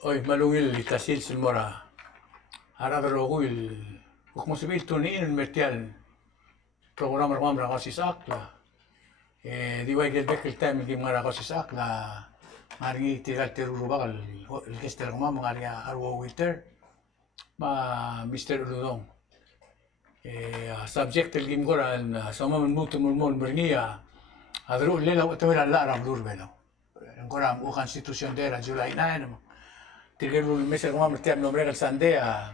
Oi, malungil itasil silmora. Araverogul. Kung sabil tunin mertial program ramam rakosis akla. Di way gel bekil time di mara rakosis akla. Maringi tigal teruru bakal kester ramam ngari arwo winter. Ma Mr. Uludong. Subject el gimgora sama menmutu mulmol bernia. Adru lela utawela la ram lur belo. Ngora mu constitution dera July 9. Tigelu mesa ramam mertial nombre el sandea.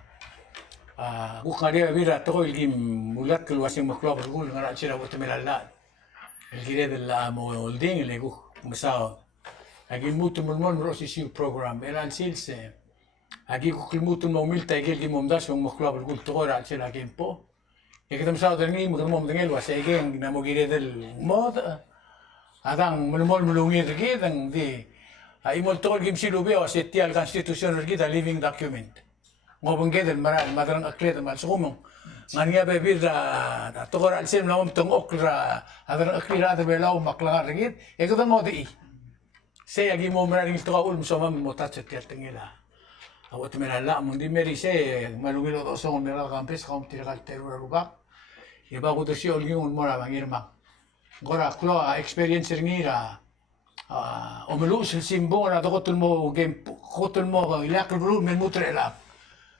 Bukan dia bira toko ilgim mulat ke luas yang maklub bergul ngara cira buat melala ilgire del la molding le gu masao agi mutu mulmon rosi siu program elan silse agi ku kilmutu no milta igel di momdas yang maklub bergul toko ra cira gempo ya kita masao dengi mukmom dengel was egen na mo gire del mod adang mulmon mulungi degi dang di ai mol toko ilgim silu be was etial constitution ergida living document ngobong gedel maral madrang aklet mal sumong ngania be bidra tokor al sim lawom tong okra adar akira adar belaw makla rigit ego da modi se agi mo maral ngil toka ul musoma mo tatchet tel tengila awat menala mun di meri se malungilo do so mera campes kom tiral terura rubak ye ba gudo si olgi un mora bangirma gora klo experience ngira omelus simbora do kotul mo game kotul mo ilak rul men mutrela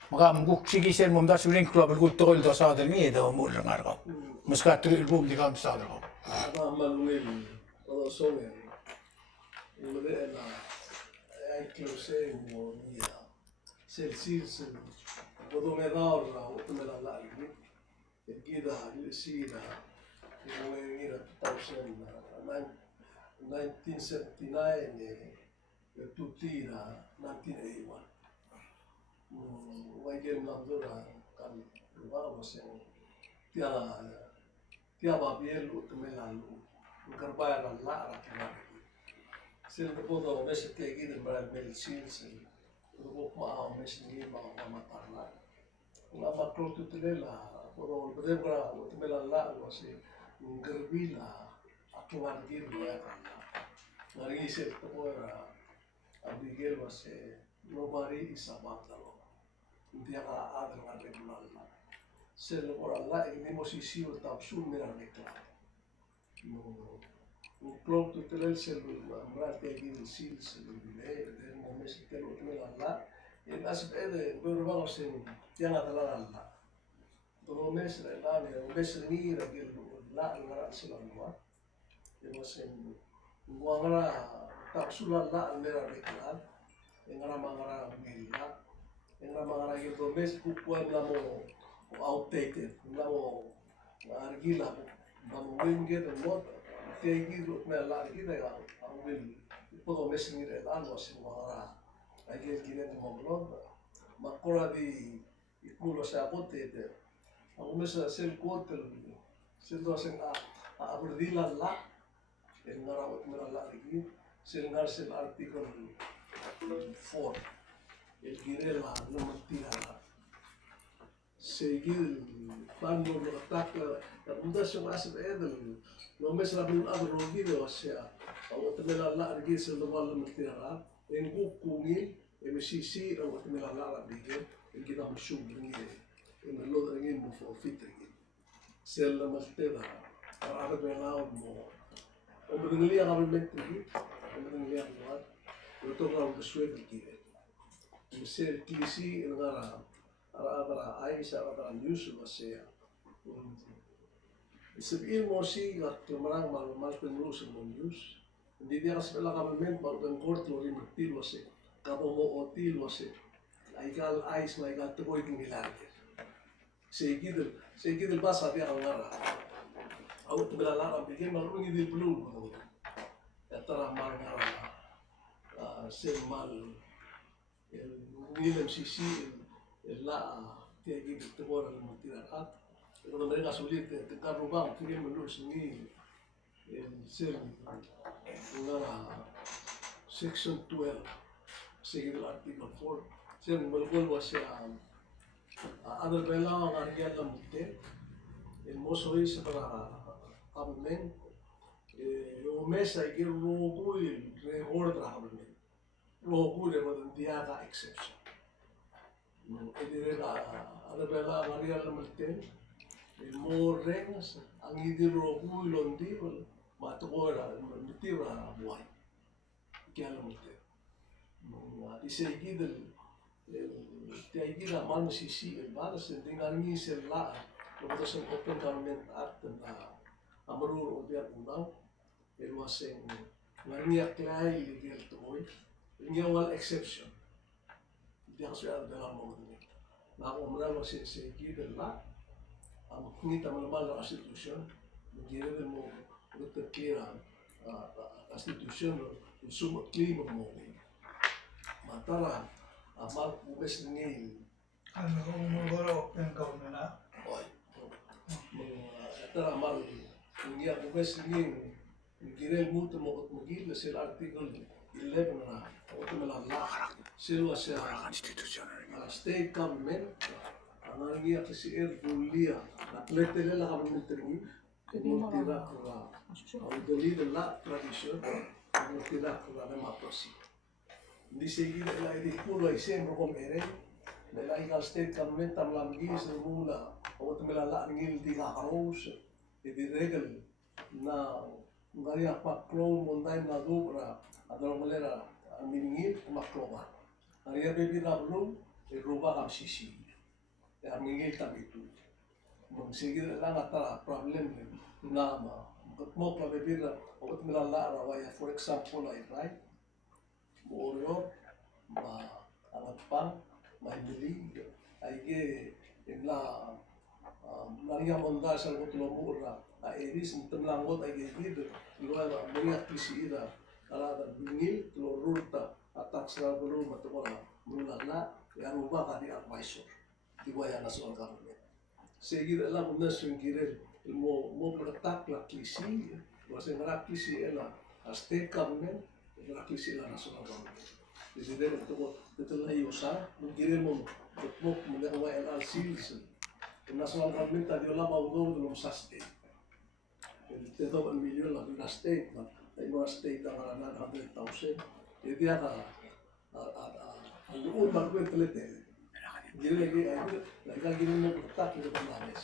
maka mungkuk sige sen mum da suling club gul tol do sa del mi do mul ngar ko muska tri bum di kam sa do Ama malungil o songen ule na ai close mo mia sel sil bodo me dora o me la la ni gida sina mo mira 1979 e tutira 1981 Wagen Landura kan luar sen tiada biel utmelalu karbaya la la kena sen bodo mes tegi de bral bel sin sen lugo ma mes ni ma matarla la makro tutela bodo bedebra utmelala wase garbila atuan gitu ya kan ngari se tokora abigel wase nobody is above the law dia ka adal nga regular na sel ora la ini mosisi o tapsul mera rekla no club to tell sel mra te gil sil sel le mo mes te lo mera la en as ede pero vamos en dia na la la do mes la ne mes ni ra gil la ngara sel no e mo sen ngara tapsul la mera rekla ngara mangara mila ngara mangara gil do mes ku la mo outdated la mo argila mo win get a lot te gil me la argila ga will puedo mes ni re la no sin mangara agil gil mo blog makora di ikulo sa bote te ako mes sel kotel sel do sen a abrdila la ngara me la argila sel ngar sel article 4 el girela no mentira seguir cuando lo ataca la fundación hace edel no me sabe un abro video o sea o tener la argis el no vale mentira en gukuni MCC o tener la bige el que damos sub en lo de en mo for fitri sel la masteda para ver la mo o bengali realmente o bengali no yo toca un sueño aquí ser kisi ngara ara aisa ara news masaya sebil mosi gat marang mal penus mo news hindi dia kasela government baru ben court lo limtil wase kabo mo otil wase aigal ais mai gat to boy kingilar seguir el basa dia ngara au tu bela lara bikin malu ngi blue ya tara mar ngara ser mal el MCC la tiagi tebora le mutirakat pero mereka sulit te karubang kiri melus ni el ser una section 12 seguir el artículo 4 ser melgol wase ada bela ngarian la mutte el moso is para government o mesa que ro el regor da government roku de mo diaga exception. Edire ada bela Maria Lamalten, il morrengas, ang idi roku ilondi, matokora, mitira buhay. Kaya Lamalten. Isegi del tiagi da mal sisi el balas tinggal ni sella lo posso open government act na amru obia unang el waseng ngania klai legal toy ngia wal exception dia sudah dalam mo ni na ko mra lo segi del la am ngita mal institution ngire del mo utte kira institution sumo klima mo matara amal ubes ngil Ano kung magoro open government na? oy tara amal ngia ubes ngil ngire muto mo magil sa article 11 na o tumala la silo sa state government ang ngia kasi bulia atletele la government termi mo tira kura ang dali la tradition mo tira kura na maprosi di seguida la di puro ay sembro komere la igal state government tam lamgi sa mula o tumela ngil di kakaros e di regal na ngari paklo monday na dubra adoro malera amingi makloba ari bebi rablo e roba kam sisi e amingi tabitu mong seguida la ngata problem na ma mo ka bebi o tumela la rawaya for example ay right Morio, Anapang, Maybili, Aige, la Maria Monda sa Lomura, Iris, Temlangot, Aige, Luala, Maria Pisida, Alada Bingil, Lorurta, Atax na Gulu, Matumala, Mulana, Yaruba, Kadi Advisor, Iwaya National Government. Seguir la Munda Swingirel, mo Platak, la Clisi, was en la Clisi, a state government, la crisi la national government. Presidente betul lagi usaha mengkirim untuk mengenai LLC. National government tadi olah baudor belum sustain. Itu 1 million lah di state, tapi di state tangan 100,000. Jadi ada uang baru yang terletak. Jadi lagi gini mau bertak itu pemanis.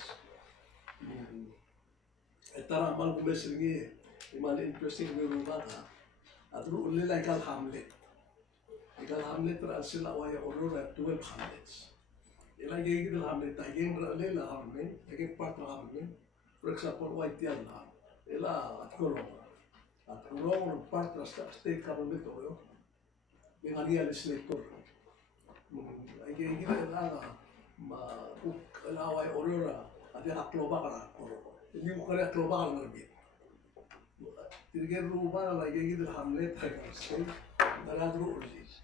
Etara mal kumbes lagi, imal interesting berubah. Adru ulila ikal Hamlet. Ikal Hamlet sila waya urura 12 Hamlets. Ila gigil Hamlet, aging ulila Hamlet, aging part ng Hamlet. For example, white yan na. Ila at Kurong. At Kurong ng part ng state government o yun. Yung aniya legislator. Aging ila ila waya urura at yung akloba ka na Kurong. Hindi mo kaya akloba ka na nabit. Tirger ruba la yegi del Hamlet hay daradru ulis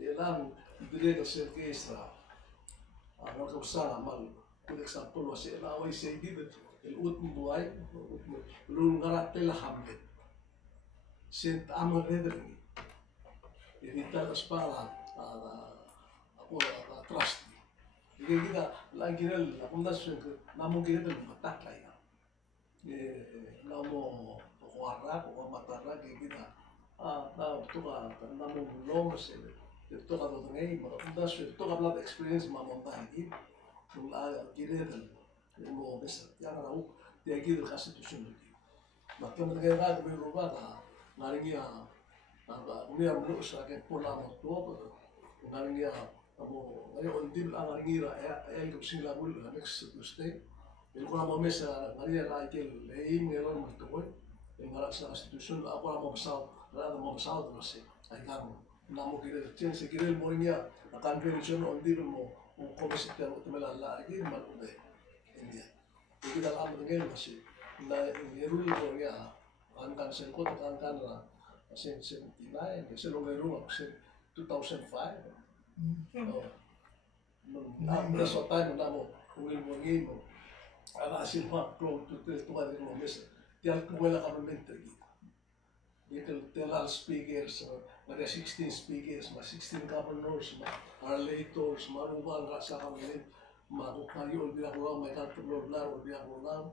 yelan dire ser que extra a no causar mal por example was ela way say did el utm buay lun garat el Hamlet sent amor redring editar as para ako trust yegi da la girel la fundación namun girel matak la ya namo warra o matarra que kita na tuka namo lomos el tuka do ngei ma undas el tuka blood experience ma monta aquí la gire del mo besa ya na u de aquí del constitution aquí ma que me ga de robada ngaringia unia mo sa que pola mo to ngaringia amo ay on dil ngaringira el que sin la bul next tuesday el ko mo mesa ngaringia la que le ngero mo to yang sa institution ako na mo basaw terus ay kamo namo kire chen se kire mo niya na convention on di mo komisite mo tumela la agi malude india kita alam dengan masih na ngerul ko niya ang kan sen ko kan na sen 79 kasi lo ngerul ako sen 2005 na so tayo na mo ngil mo ala silma pro to mo mesa Tial kuwela government lagi. Dito telal speakers, mga 16 speakers, mga 16 governors, mga relators, mga rubal sa government, mga kukayo, bilang ulang, may kantulo lang, bilang ulang.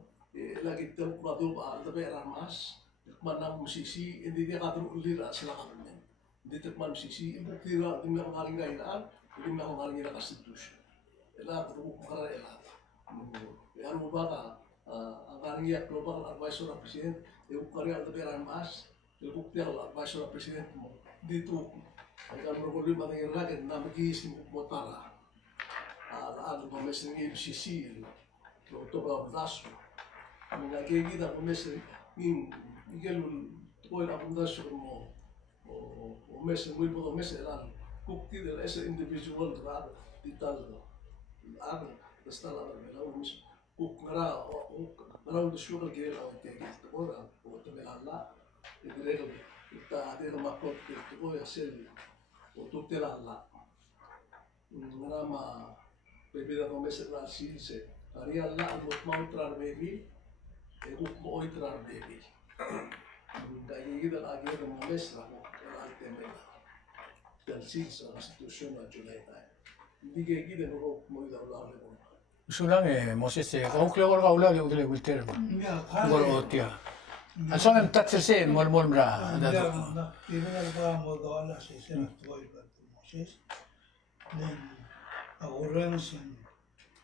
Lagi ito kung ba, alda ba ramas, manang musisi, hindi niya katulong ulira sila government. Dito man sisi, ibu tira, di mo kaling kailangan, di mo kaling ina konstitusyon. Ela, tuko kara ela. Ano mo ba ka, ang kaling yak, no ba ka advisor ng president, ibu kari ang tabiran mas, ibu kari ang advisor ng president mo. Dito, ang kaling mga ngirakin na mag-iisip mo tara. Ano ba may sing ABCC, no to ba daso. Ang nagigita ko may sing, igel ko na pundasyon mo. O mes muy poco mes eran cookie de ese individual grado vital ano está la verdad un cook gra un sugar que era o que ahora o te me alla y creo que está de más porque te voy a hacer o tú te la alla nada más bebida con mes la silse haría la algo más otra baby e cook muy otra baby Kaya lagi ng mga mesra mo, kailangan temela. Dahil sa institusyon na July na. Hindi kayo gida mo magdawala mo. Gusto lang Moses kung kaya ko ulah yung ulit Wilter. Ya, Goro otia. Asal yang tak selesai mol mra. Primero vamos a dar las escenas de Moses. Then, occurrence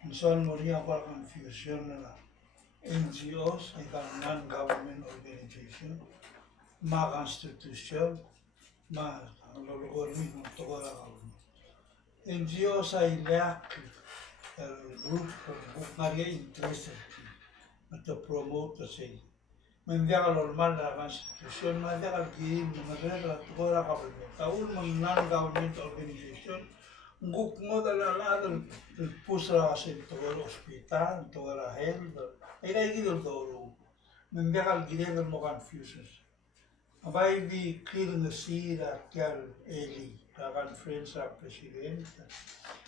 in San Maria para confusion na NGOs, non-government organization, ma constitution, ma lologormismo, toda la government. NGOs ay lack el grupo buscaría interés to promote the same. Mendiaga normal la constitution, mendiaga el que me regla toda la government. Aún non-government organization, un grupo de la lado puso a hacer todo el hospital, toda la gente. Era el todo. Mendiaga el que de mo confusions. Abay di clear na sira kal Eli, la conferenza presidente.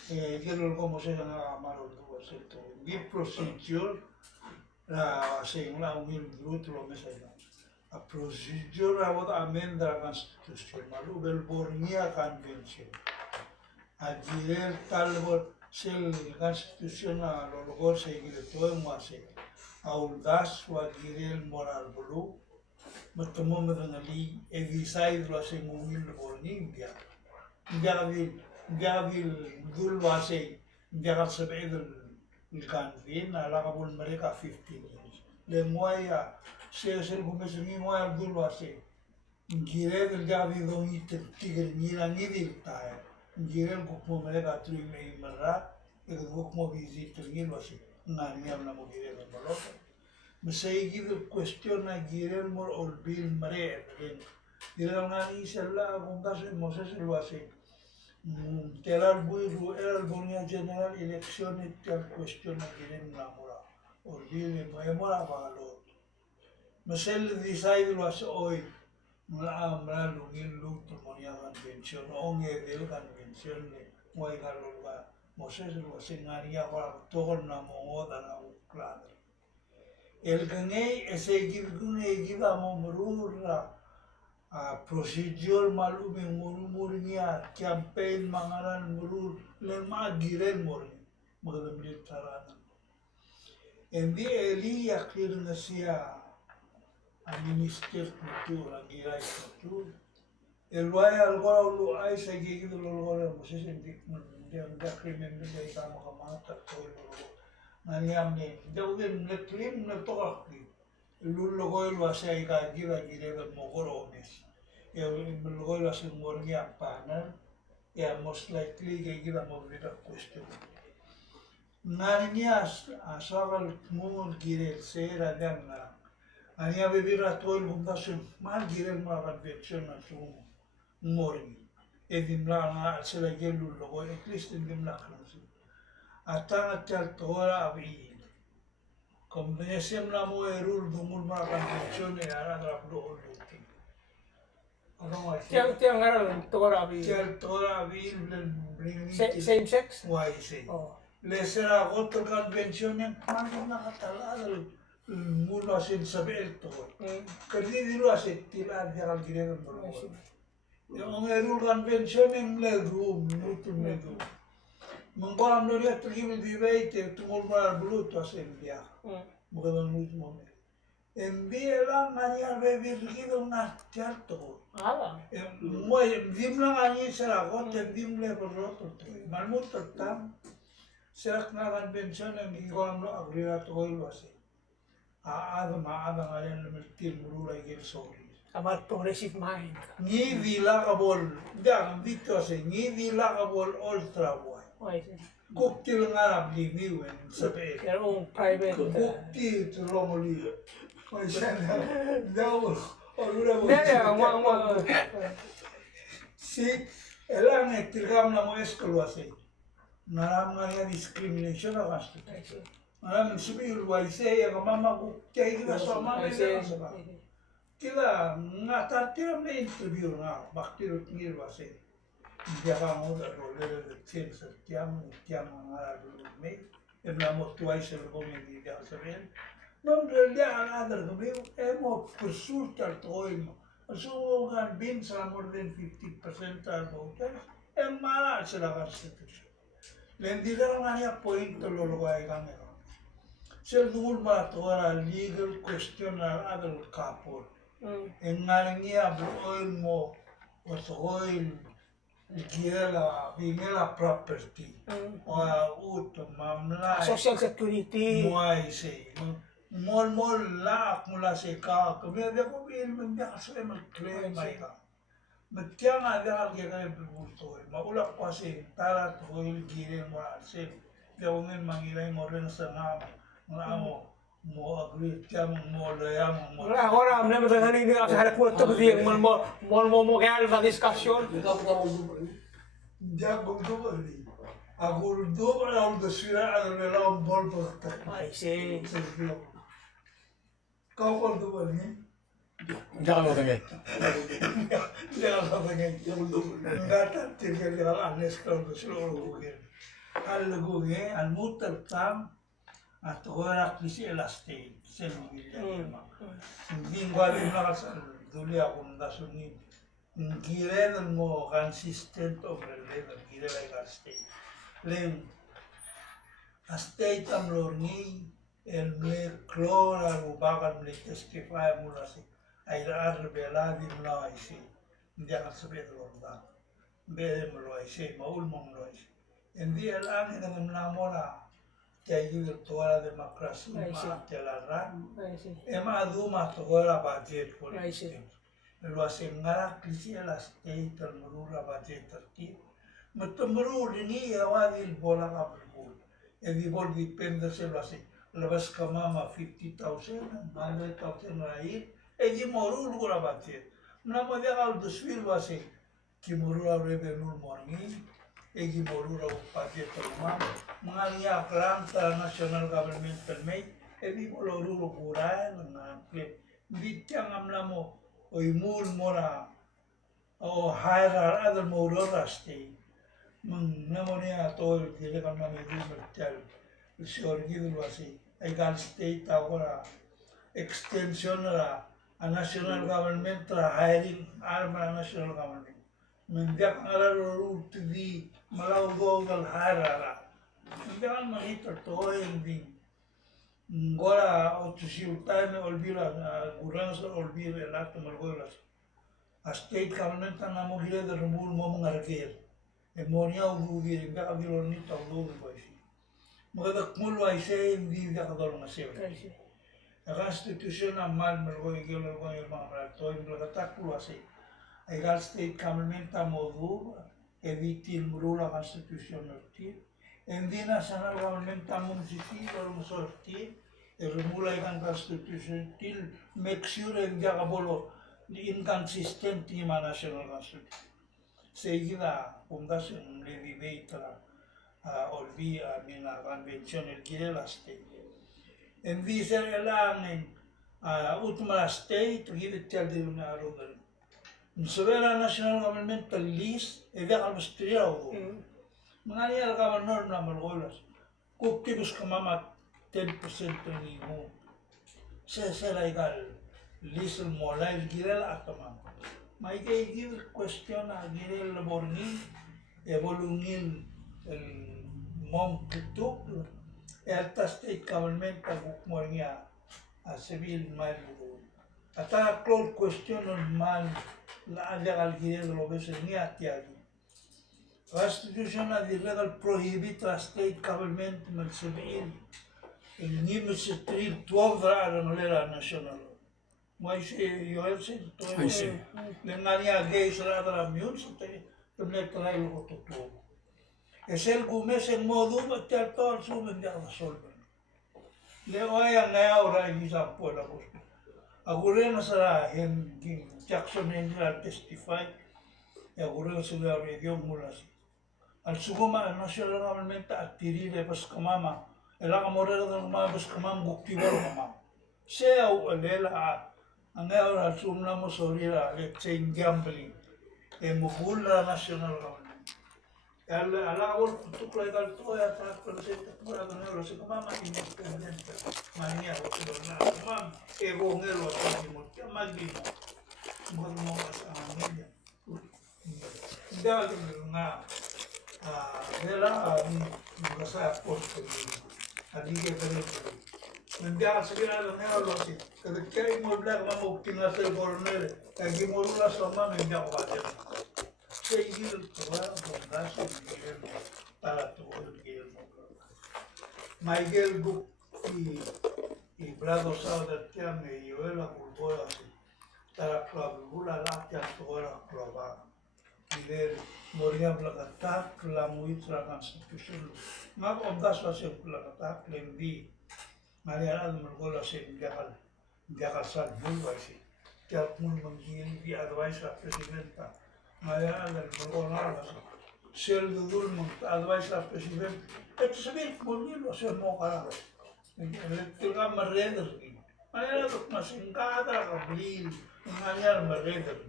Quiero como se llama Amaro Luas esto. Di procedure la segunda un bruto lo mesa. A procedure la voto amenda la constitución. Malu bel Bornia convention. A dire tal vor sel constitución a lo logor seguir todo en wase. A uldas wa dire el moral bulu. Matamo madangali evisay lo ase mungil borni dia. Gabil dul wase dia sab'id الكانفين على قبول مريكا 15 years. لموايا سيسل بمسمي موايا دول واسي. نجيرل الجابي ذوني تيجر نيلا نيدل تاعي. نجيرل بكمو مريكا 3 مرة. إذا بكمو بيزي تريل واسي. نانيا منا مجيرل الملوك. بس يجي الكويستيون نجيرل مور أولبيل مريء. Dirang nani sella bundas Moses الواسي. Telar buiru el bonia general election tel question giren namura ordile memora valo mesel decide was oi amra lugin lut monia convention onge del convention ne moi galolga Moses lo sengaria para togon na moda na plan el ganei ese giva momrura a procedure malume murmurnya campaign mangaran murur lema giren morni magdam litaranan endi eli yakir nasia a minister kultura girai kultura el wai algo lu ai segi gido lo moses endi dia krimen dia kama kamata to nani amne dawden netlim netokli lullo goil wasai ka gira gira mogoro ones lullo goil wasai morgi apana ya most likely ke gira movida question narinya asagal mumur gire sera danna ania bebira toil bundasun mal gire ma convention na tu morgi edimla na sela gelu logo at least edimla khansi atanga tel tora abi Combinación la muerul dumul ma convention e ara draplo oluti. Tiang ngaral tora abi. Tiang tora abi Same sex? Why say? Oh. Lesera otro convention yang mana nakatalal mula sin sabi ito. Kasi dilo asit tila dia kal gire ng bolo. Yung erul convention yang ledu minuto medu. Mengkolam lo lihat pergi debate tumul mal bulu tu asin dia. Bukan minuto mo. Enviaran hanya beberkido na teatro. Ala. Moi dimlang ani seragot dim le berroto. Malmut tam serak na convention ang gigawang lo agrira to ilwase. Aada maada ngayon lumitil murula igil sorry. About progressive mind. Ni vilakabol, diyan dito kasi ni vilakabol ultra boy. I see. Kuktil nga nabli niwen sabi. Their own private. Kuktil tulongoli. May siya na. Daw. Olura mo. Si elang tilgam na mo eskolwase. Naram nga nga discrimination na kasto. I see. Naram subi ulwaise ya mama kuktil kita sa mama I see. ila sa. Kila nga tatira na interview nga baktirut ngirwase. Dia kamu dah roller the chain setiam nga me. Ebla mo twice el gomi di dia saben. Non dia another gomi emo consulta toim. So kan bin sa more than 50% of voters. Mala sila constitution. Lendi lang nga niya point to luluway kami. Sir dul ba to legal question na other couple. Nga niya oil mo o oil Gila, bingela property. Uto, mamlay. Social security. Muay say. Mol la mula say ka. Kami ada ko bil mendak sa claim ay ka. Matiang ada hal kaya bulto. Maulak pa say tara to gilin mo say. Gawin mangilay mo rin sa ngamo. Mo agree tiang mo layang mo. Ahora हमने मतलब नहीं नहीं ऐसा है पूरा तब दिए मन क्या है discussion. Dia guldo ni. Aguldo para ang desira ang melang bol berta. I see. Kau guldo ni? Jangan lo tengok. Dia apa lagi? Enggak tak tinggal di anes kalau seluruh gugir. Al gugir al muter tam atau orang kisi elastik seluruhnya. Minggu hari nak dulu aku ndak sunyi. Giren mo consistent over level gire like state. Len a state am lorni el me clora ubagan me testify mula si ay ar bela di mula isi. Dia kan sebet lorda. Bele mula isi maul mula isi. Endi elang dengan namona kayu toda demokrasi matelaran. Ema aduma toda budget politik. Lo asengara kisi la state al-murura budget tertib. Matumuru ini awadil bola kabul. Evi bol dipende se lo ase. Labas kamama 50,000, 100,000 raid. Eji morul gura budget. Namo dia kal duswil lo ase. Ki murura revenue morngi. Eji morura budget rumah. Mengalia keranta national government permit. Evi boloruru gura na klip. Bitiang amlamo o imul mora o hairar adal morora stay namonia to dire kan mangi bertel sorgi wasi egal state agora extension ra a national government ra hiring arma national government mendiak ala root di malau gogal harara mendiak mangi to ending Ngora otusiutane olvira guransa olvira lato malgolas. A state government na mo gile de rumul mo mangarger. E monia uvir inga aviro ni tawlo boisi. Magada kmulo ay say hindi da kadol masir. A constitution na mal malgo igelo ko yung mga to yung lagataklo asi. Ay state government na mo du evitil murula constitution norti. Hindi na national government na mo sisi or mo sorti. Remulai kan constitution till make sure yang dia kabolo di inconsistent di mana national constitution. Sehingga pundasyon levi tra olvi mina convention el girela state. En visar elangin utma state give it tell the na rodan. Nsubera national government list eda kalmustria o. Mangani al governor na malgolas. Kukibus kamamat 10% ni mo. Sesera igual. Listen mo live girel atama. May kay give question na girel laborni evolungin el mom tutuk. Elta state government taguk mo niya civil mal ata close question on mal la ada alquiler de lo que se ni atiagi constitution the legal prohibit a state government من civil النيم ستريل توضع على مليرا national ما يشي يوالسي I see. لأنني أجيس هذا الميون ستري تملك تلاقي الخطوط يسأل قومس الموضوع بتعطال شو من ده الصلب لوايا نيا وراي بيزا بولا بوس أقولنا سلا هم جاكسون هنجلا testify أقولنا سلا ريجيوم مولاسي السكوما الناشونال government أتيري بس كماما إلا كمورة كماما بس كمام بوكتي كماما سيا lela anga ora sumna mo sorira le chain gambling e mugulla national government ala ol tukla dal toya ta presente pura do euro se mama independente mania o to na mam e go ngelo ta mo magi mo mo asa media dal na lela ni ngasa posto ali ke pere Mendiang segala dunia losi. Ketika imul bilang mau tinggal sekolah lagi mula sama mendiang wajar. Sehingga tua bongkas mendiang para tua mendiang. Michael Book y Brado Sauda tiang e yoela kulbola si. Tara club bula la tiang tola cluba. Ider moria blakata kelamuit la constitution. Mak omdas la se blakata lembi. Maria al mergola se viaja sal muy así que algún manguil y advice la presidenta Maria al mergola se el dulmo advice la presidenta esto se ve muy lo se moja el gama reder Maria al más encanta gabriel Maria al reder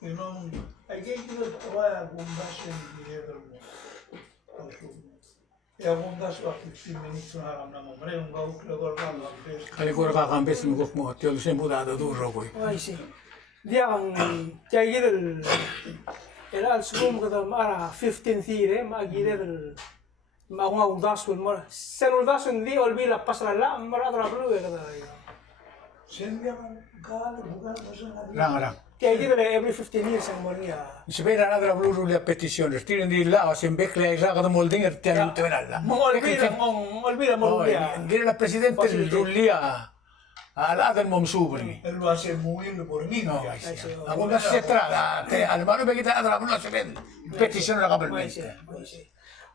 you know I gave you the toya gumbasen reder ya gundas wa 15 minutes na kam na mo mare ang gawk lagor ka lang bes Kali ko kakambes mo guk mo, tiyo lusin po dado duro ko. I see. Dia ang tiagir el al sum kada mara 15 thire magire el ma nga udas kun mara sel udas di olbi la pasra la mara tra blu kada senbia kan bukan masan Lang. tiagir every 15 years ang moria Sibera na dra bluru le petitioner, tirin di la o sin bekle ra kada molding er tiyan to na la. olbi la moria Hindi la presidente Julia ala adan mom subri. el lo hace muy por mí No, no ako na siya tra, te almano be kita adra bluru siben petitioner la government.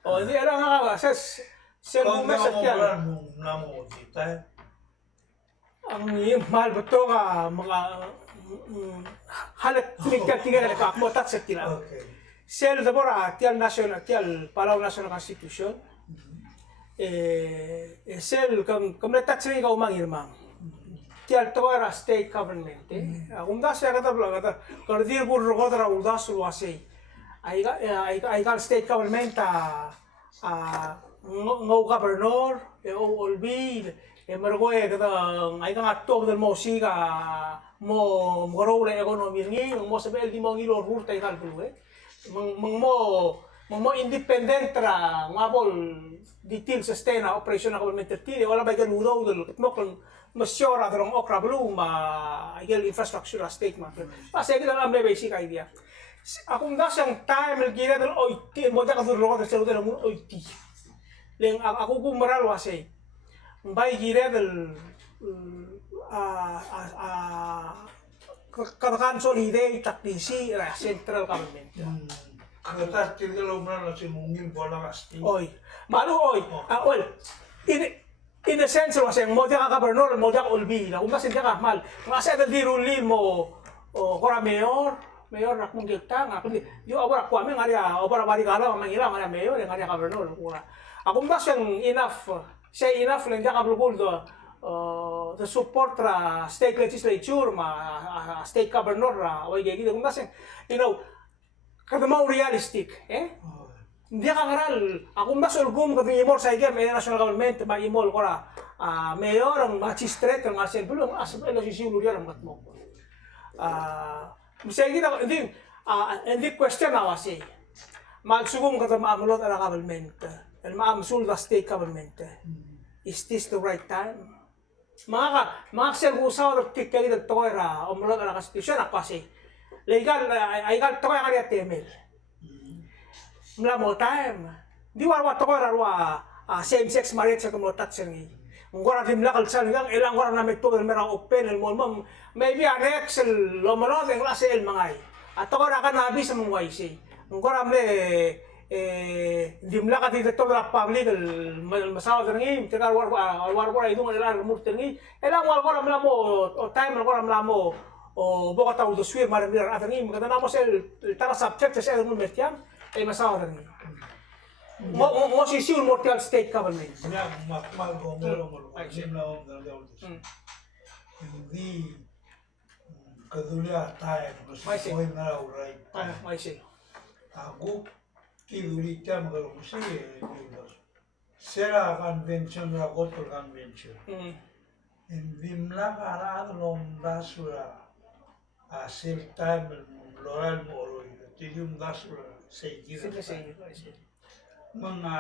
o di era nga ses sel con mes no tiyan na mo dita ang mahal betul ka mga halat tiga ka mo tak sekila okay sel de bora tial national tial palau national constitution sel kam letak sini ka umang irmang tial toara state government umdas ya kata bla kata kalau dia bur rogodra umdas lu asai ai ka state government ngau governor olbi mergoe kata ai ka ngatok del musica mo morole ekonomi ni mo sebel di mo ngilo rurta ikal pulu mo independent ra ngabol detail sustena operation ako menterti wala ba gan udaw del mokon masyora drong okra blue ma igel infrastructure state ma kasi kita ang may basic idea akong dasang time gira del oiti mo da ka duro da selo del oiti leng ako kumaral wase mbay gira del katakan solide takdisi central government. kata tinggal umran si mungil bola kasti Oy, malu oy. Well, in a sense was yang mo dia ka governor, mo dia ka ulbi. Na kung masin ka mal. Kasi dal di rulil mo kora mayor nak mung kita nga kundi yo abara ko amin ngariya abara bari kala mangila ngariya mayor ngariya governor kura. Ako mas yang say enough lang dia ka bulgul do the support ra state legislature ma state governor ra oy gigi kung mas kada mau realistic dia ka ngaral ako mas ulgum kada imol sa igem national government ma imol kora mayor ang magistrate ang asel bulong asel elo si siulu dia ang matmo misal kita hindi question na wasi magsugum kada maamulot ang government el maamsul da state government is this the right time mga serbusaw ng tikay ng tokoy ra omulot na konstitusyon ako kasi legal ay tokoy kanya temel. Mula mo time. Di warwa tokoy ra same sex marriage sa kumutat sengi. Ngora dimla kalsal ngang ilang ngora na metto merang open el mon maybe annex el lomolot ang klase el mangay. At tokoy ra kanabi sa mga YC. Ngora me dimla ka dito la public el masaw sengi tikar war ay dung ilang murten ngi ilang war mla mo o time ngora mla mo o bokata udo swir mar mir atangi magana mo sel tara subject sa el metiam ay masaw sengi. Mo sisiul mortal state government. Ya, magomero simla hindi kadulia tayo kasi koy na uray. May say. Ako kidulita magalusi sera convention na kotol convention. Hindi mlaka long dasura sel time loral mo oroy. Tiyong dasura say Sige. mga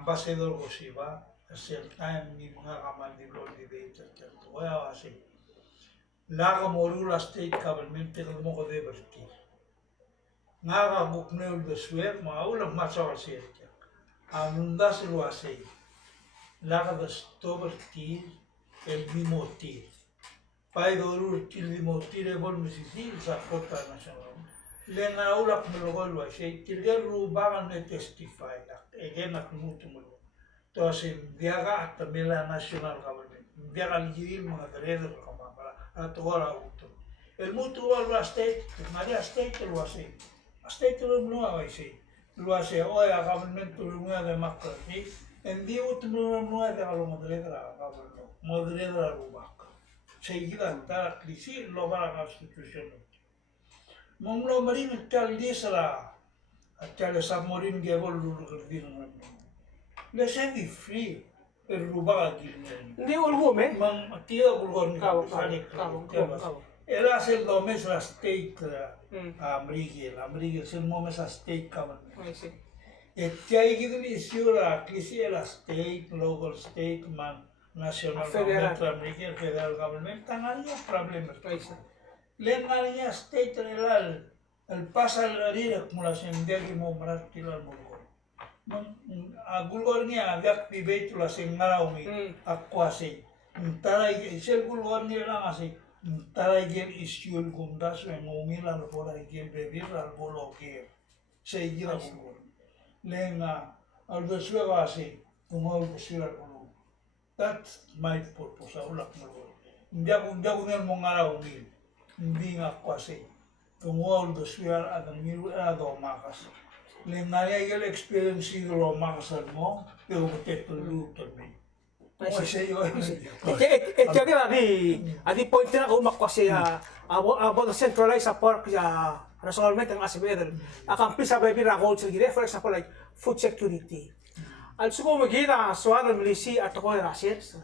ambassador ko siya kasi time ni mga kamandilo debater kaya kasi laga morula state government pero mo ko deberti nga ka buknel de swer mga ulang masawa siya anunda sila say laga de stoberti el mimoti pai dorur tilimoti le bol misisi sa kota nasional Lena ulak melogol wa shay tilger rubangan ne testify again at mutumul to sin viaga at mela national government viaga ligil mga deredo kamara at wala uto el mutual wa state maria state wa shay state lo no wa shay lo shay o ya government lo no de makati en di utumul no de alo moderadora government moderadora rubak shay gidan ta krisi lo bara constitution Monglo marin tal di sala tal sa morin gebol lulu kerdin le sevi free per ruba gilne Hindi ulgo me. mang tira bulgon Kawang. era sel domes la state amrigel sel momes la state government May say. et tiai gidin isura kisi la state local state man national Federal. government federal government tananya problem May say. Lengannya state relal el pasal rir acumulación de que mo maratilar bulgor. Agulgornya agak debate la sengara umi akwasi. Taray sel bulgornya lang asi. Taray gel isyul gumdas en umila lo pora gel bebir al bolo que se gira bulgor. Lenga al desluego asi tumo busir al bolo. That's my purpose ulak bulgor. Jago nel mongara umi. Hindi nga kasi tungol do suar at miru ado makas le narigal experience lo makasal mo pero teto luto mi kasi yo Ito adi point na ko makwasi about the centralized support resolvement ng asibedel. Akampi sa baby na goals gire for example like food security. Al sugo magina suara milisi at ko rasiers.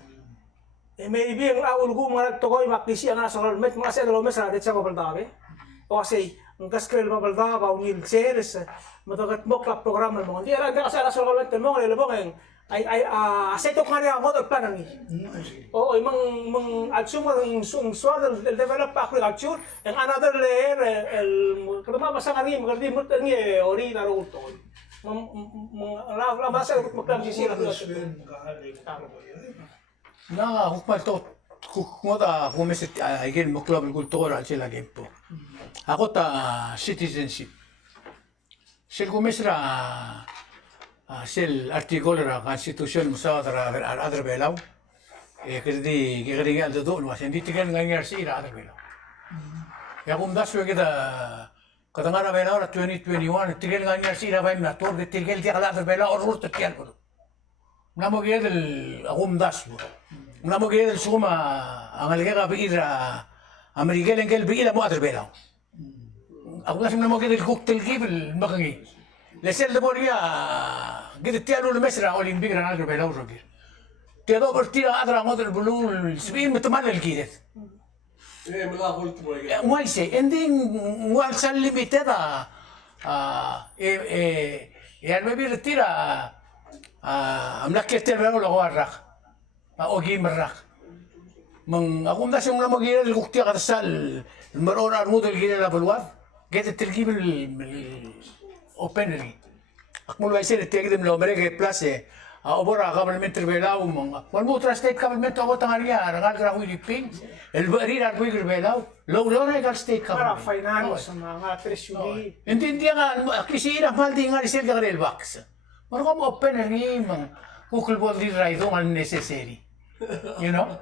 Maybe ang ulgo mga tokoy maklisi ang resolvement mga sa lomes sa sa babaldabe. O kasi ang kaskrel babaldaba unil series matagat mo club program mo. Hindi ra kasi resolvement mo lelebong ay aseto kanya mo plan ni. O mang alsumo ng suara develop agriculture and another layer el kadama masangari magardi mo tangi ori na ro to. La masa ko magkam sisira Na hukmal to kumoda humesit agil mo club kultura sila gempo. Ako ta citizenship. Sil kumesra sil artikol ra konstitusyon musa ra adar belaw. Kedi gal do no asen ditigan ngangyar si ra adar belaw. Ya kum das kita katangara belaw ra 2021 tigal ngangyar si ra baim na tor de tigal ti adar belaw urut tial ko. Namo gidel agum das mo. Namo gidel suma angalga biira Amerikal engel biira mo adar belaw. Ako nasa namo gidel cocktail gibel makangi. Lesel de boria gidel tialo le mesra olimpik ra adar belaw rogir. Tiado bertira adra model bulul sbin metamal الكيدت. من لا قلت موي مويسي اندين موال limitada يعني ما بيرتيرا املاك كتير بيعملوا غوارق Ogi merak. Ako mdas yung namagila kuktiya katasal. Marora armudo gila la balwat. Get tilgib open ri. Akmul waisel tegdim lo mereke plus obora government rebelaw mga. Wan mo state government ako tangaria rangal gra hui liping. El bari ar hui rebelaw. Low regal state Para government. finance, mga treasury. Hindi nga kisira maldi nga risel ka rel box. Maro mo open ri mga kukul bol di raido ang necessary. You know?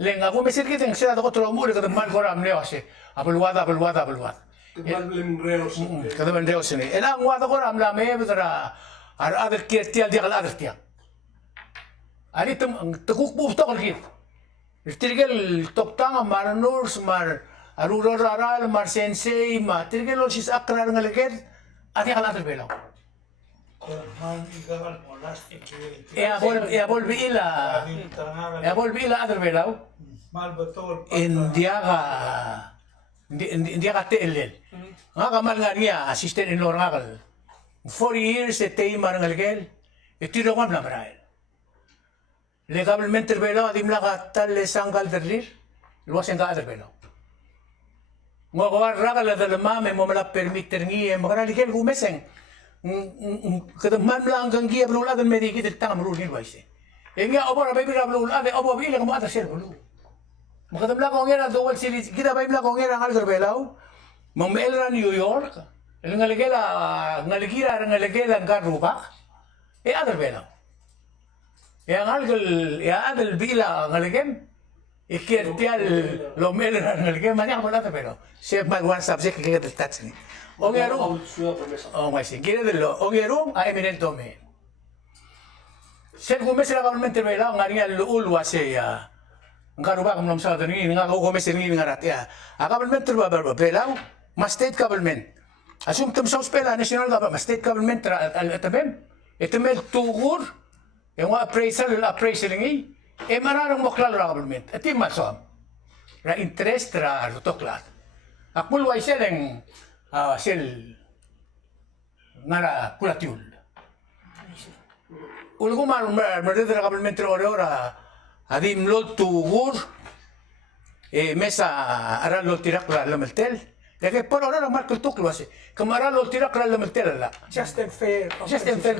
Lenga ako mesir kita ng sila ko tro mo ka man ko ram leo se. Apulwat. Malblim reos. Kada man leo sini. Ela ang wata ko ram la me bedra ar other tial di kal other tial. Ani tukuk bu to kit. Tirgel toktang mar nurs mar aruro raral mar sensei ma tirgel sis akrar ngaleket ati kal other belaw. Bol biila. Biila other belaw. Mal betul. India ka teelel. Nga kamal nga niya, assistant in law nga kal. 4 years tayo marangalgel. Itiro ko na marahil. Legalmente belaw, adim lang ka tal sanggal derlir. Luwasin ka other belaw. Nga kawar rakal na dalamame mo mala permitter ngiye. Makaraligel gumeseng. Kadamman lang kang giya blulagan medikit itang amrulin waise. Nga obora baby na blulagan, obora bila ka mo ata siya bulu. Makadamla ko ngera dual series kita bayi ko ngera ngal terbelaw mangmelra New York ngaligila ang karuka other belaw ngal adel bila ngaligem ikirtial lo melra ngaligem manya ko other belaw chef my one subject kaya touch ni ongero mai kira dello ongero a eminent dome chef gumesera government terbelaw ngaringa ulwa se Nga rupa kung namsa ni nga ko mes ni nga ratia. A government ba belaw, mas state government. Asum tum sa spela national government, mas state government al tabem. Ito med tugur. Yung appraisal ngi. Mararang moklal ra government. Ati masom. Ra interest ra toklat. Akmul wa seleng sel ngara kulatiul. Ulgo mar ra government ora adim lol tugur mesa aral lol tirak la lameltel leke por ora mar kultuk lo ase kamara lol tirak la lameltel la Just and fair.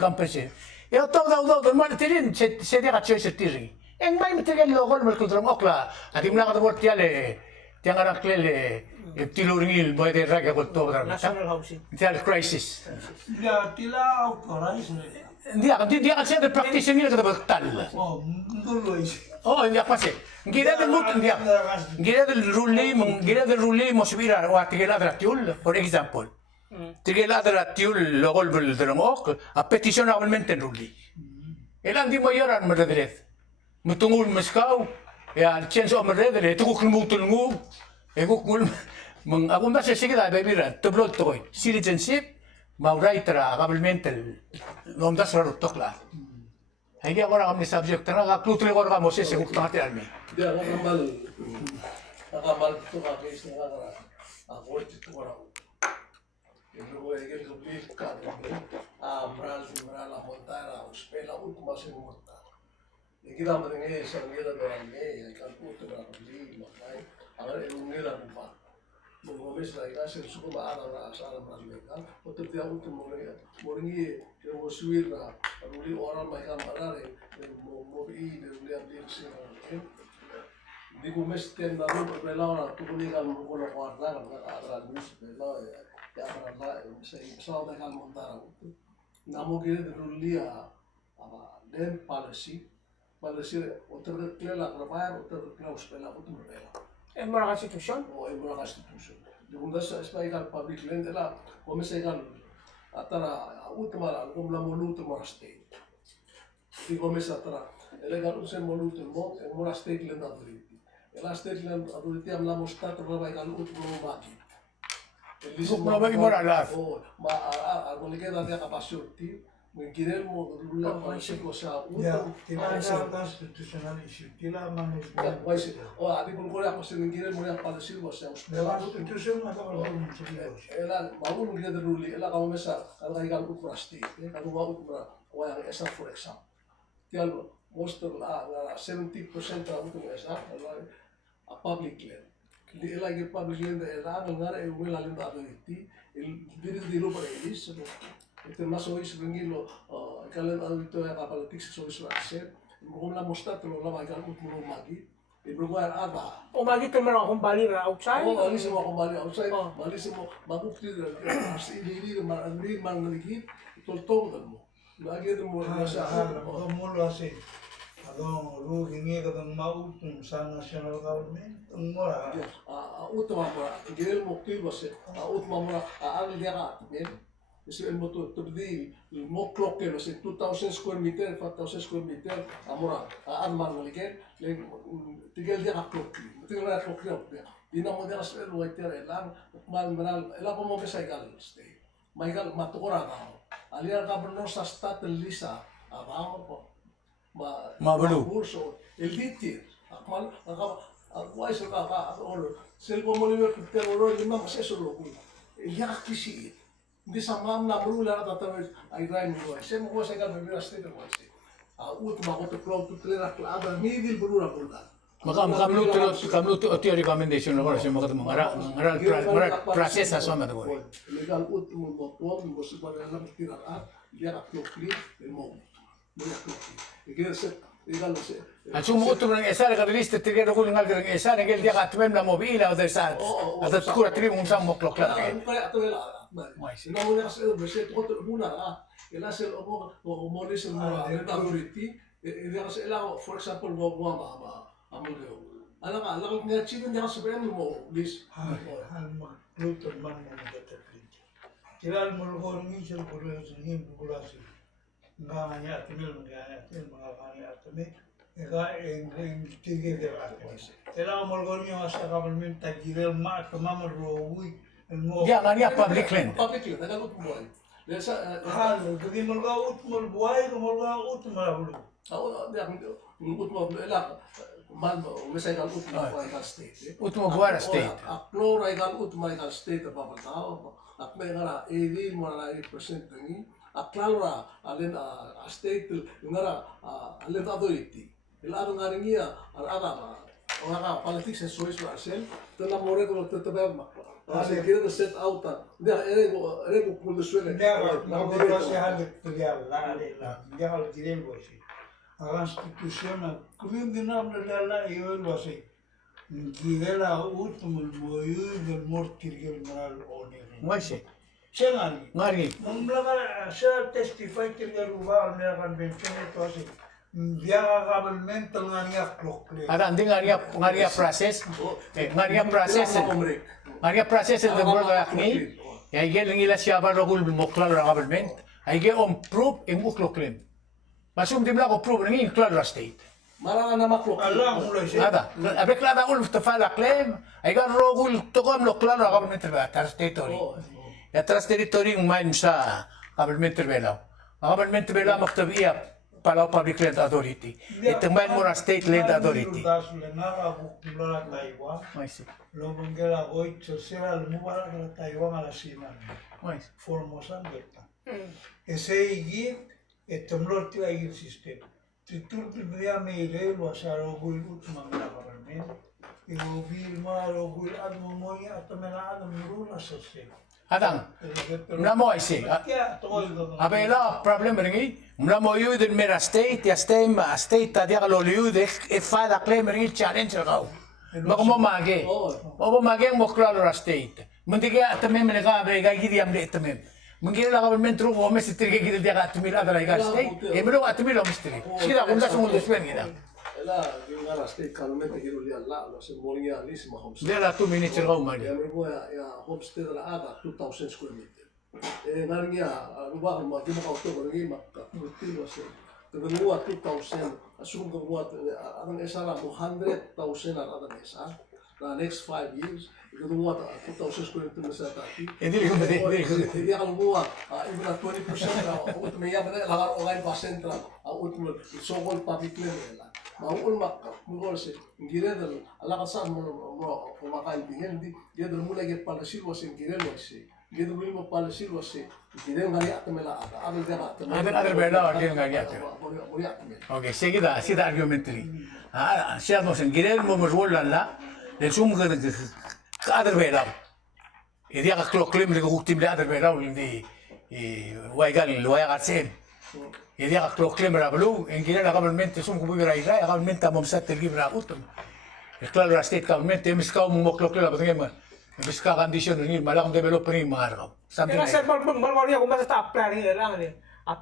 compensation yo to do mal tirin se dira choice tiri en mai metel lo gol mal kultram okla adim la gador tiale tiang ara klele tiluringil boy de raga ko to dra National housing. tial crisis Ya tila authorize. dia kan se de practitioner ka betal Oh, dulu is. Oh, hindi ako kasi. Gira del ruli mo subira o tigela dratiul, for example. Tigela dratiul lo golbel del ok, a petition normalmente ruli. Elang di mo yoran mo redret. Mutungul meskaw, ya change of redret, tukuk mutul ngu. Kul mang ako mas sige da bebira, toblot toy. Citizenship, mauray tra kabelmente lomdas ro tokla. Hindi ako na kami subject na nakaklutri ko na kamo siya sa kukta natin almi. Hindi ako nakamal ito ka case na nga ako ito ko na. Yung ko ay ganito big ka maral ako tara uspela ultima segunta. Kita mo din sa nila do almi ay kalputo na ako di makay. Ang nila mo pa. Mo mes la kasi suko maara na sa alam ka. Oto dia ultimo moringi yung suwir na ruli oral may kamarare mo i ruli ang dirsi di ko mes ten na ro pela na tukuli kan mo ko na kwarta na ara news pela ya para la sa da kan montara na mo gire de ruli a den policy otor pela krapar otor pela uspela otor pela Mga konstitusyon. o ay mura constitution di ko sa ikan public land la o mes ikan atara ultima come la voluto mora state di come satara elega non se voluto mo e mora state land authority e la state land authority am la mostato roba ikan ultimo maki Roba imorala. ma algo le queda de capacity mo Guillermo Lula parece que sa Ya, tila sa constitutional issue. Tila management. o adi kun kore ako sin Guillermo ya parece que sa Dalam constitution ada kalau serius. ela maun ngi de ruli ela ka mesa ala ka ikan ultimo state ka wa ultimo wa esa for example tial most of 70% of the esa a public land. Di lagi public land era ngara e wela land authority il di lo para elis itu masuk is bengilo kalian itu ya politik so is aset mo la mostat lo la magal utmo magi e lugar ada O magito man akong bali ra outside. oh alis mo kembali outside alis mo mabukti si ini man nagigit toltong mo lagi itu mo sa Mulu asi. Adong lu hingi kadang mau sa national government ngora. utma mo gel mo kibase utma mo ang dia men isu el moto tubdi mo clock ke base 2000 square meter 5000 square meter amora an man nalike le tigel dia clock tigel dia clock dia ina mo dia asel waiter elang mal manal ela mo besa gal stay maigal matukora ka alia governor sa stat lisa abang po Mabulu. curso el ditir akmal wais ka or selbo mo liwe pero lima mas eso lo ya kisi hindi sa mam na mula at tatawid ay rin mo ay mo sa gal bibira state mo ay utma ko to pro to trera klada midil bulura bulda kamlu tu recommendation na kasi ngara process sa sama ko. legal utmo mo po mo sa para lang tira ya klokli mo ya klokli ikese legal se At sumuot mo ng esar ka lista tigero ko ngal ng esar ngel dia ka tmem la mobila o desat. At kura tri mong sam mo klok la. kaya to wala ina mo na kasi beset ko to muna ila sel mo mo lis mo authority ila kasi ila for example mo amo ala ka lang nga chido niya sa ben mo lis Hal Pluto man mo dito. Kiral mo ko ni sir ko rin sa him populasi. Nganya timil nganya timil mga kanya atme. Ega en tige de atme. Ela mo ko ni sa government tagirel ma tamam rowi mo. Dia ngani public land. public yun nagalot mo lesa Hal gagi mo ga ut mo buhay ko mo ga ut marabulu. dia utmo ila man mesay kal utmo ay state Utmo buara state. Aklo ay kal utmo ay state pa tao at may ngara ili mo na 8% ngi aklalo ra alin state ngara alin authority ila ano nga ringia ara ora politics so is asel tala more ko tatabe kasi kira set out dia erego kung suele No puedo hacer estudiar la ya lo diré algo así. A la institución, creo que no habla de la yo lo sé. Que la última moyo del mortir que el moral one. Mo si. Sengal. Ngari. Mumlaga sa testify que el lugar de la convención esto así. Ya government ngania clock. Ada anding ngari process. Ngari process. Ngari process the world akni. Ya gel ngila siya ba rogul moklal ra government. Ay ge on proof im ukloklim. Masum dimla ko proof ngin klal ra state. marang na maklok Allah mulai sih. Ada. Abek la da ul tafala claim. Ay ga rogul to kom lo klal ra government ra tar territory. Ya tar territory umain sa government ra. Government ra maktabiya para public land authority. Itengman mo ra state land authority. Das lenara bukula Taiwan. Mo si. Lo mengela hoy tercera al mubara de Taiwan a la China. Mo si. Formosa berta. Ese igi temblor tira el sistema. Titur tibia me ile lo asaro gul utma la government. Y lo vil ma lo gul admo moya atamela adam nurula sose. Adang. Mla mo si. Ya todo. Abela problem ringi. Mla mo yu den mera state ya state ta dia lo yu de e fa da claim ringi challenge rao. Bako mo mage. Obo mage mo klaro ra state. Mundige atamem ne ga be ga gidi am de atamem. Mungkin la government ru mo mes tirge gidi dia ga atamil ada ga state. E mero atamil o mistri. Sida kunda sumo de spen gida. ela ngara state kalmente giro li alla lo se moria lis ma homestead Dia la 2 minutes rao mali. ya mergo ya homestead la ada 2000 square meter ngaringia ruba ma timo ka to ngi ma ka timo se kedua 2000 asum ko buat ang esara 100,000 ada esa the next 5 years kedua 2000 square meter sa tati Hindi ko mali. dia kalau buat even 20% ut me ya bada la orang pa central ut so called public land ulmak mengolse ngirel ala kasam mo kumakain bingen di dia mulai get pada silwa sen ngirel wase dia mulai pada silwa se ngirel ngari atemela ada dia Other bela again ngayate. Okay, seguida, sida argumentally. Siya mo sen girel mo wala la, le sum ga other bela. Idia ka kloklim le guktim le other bela ndi waigal lo ya garsen. Idia ka kloklim ra blu, en girel government sum ku bira ira, government mo sat el gibra utum. El claro la state government mis ka mo kloklim ba ngema. Mis ka condition ni malak developer ni marga. Something Kaya like sir, malwari ako basta top planning lang ni.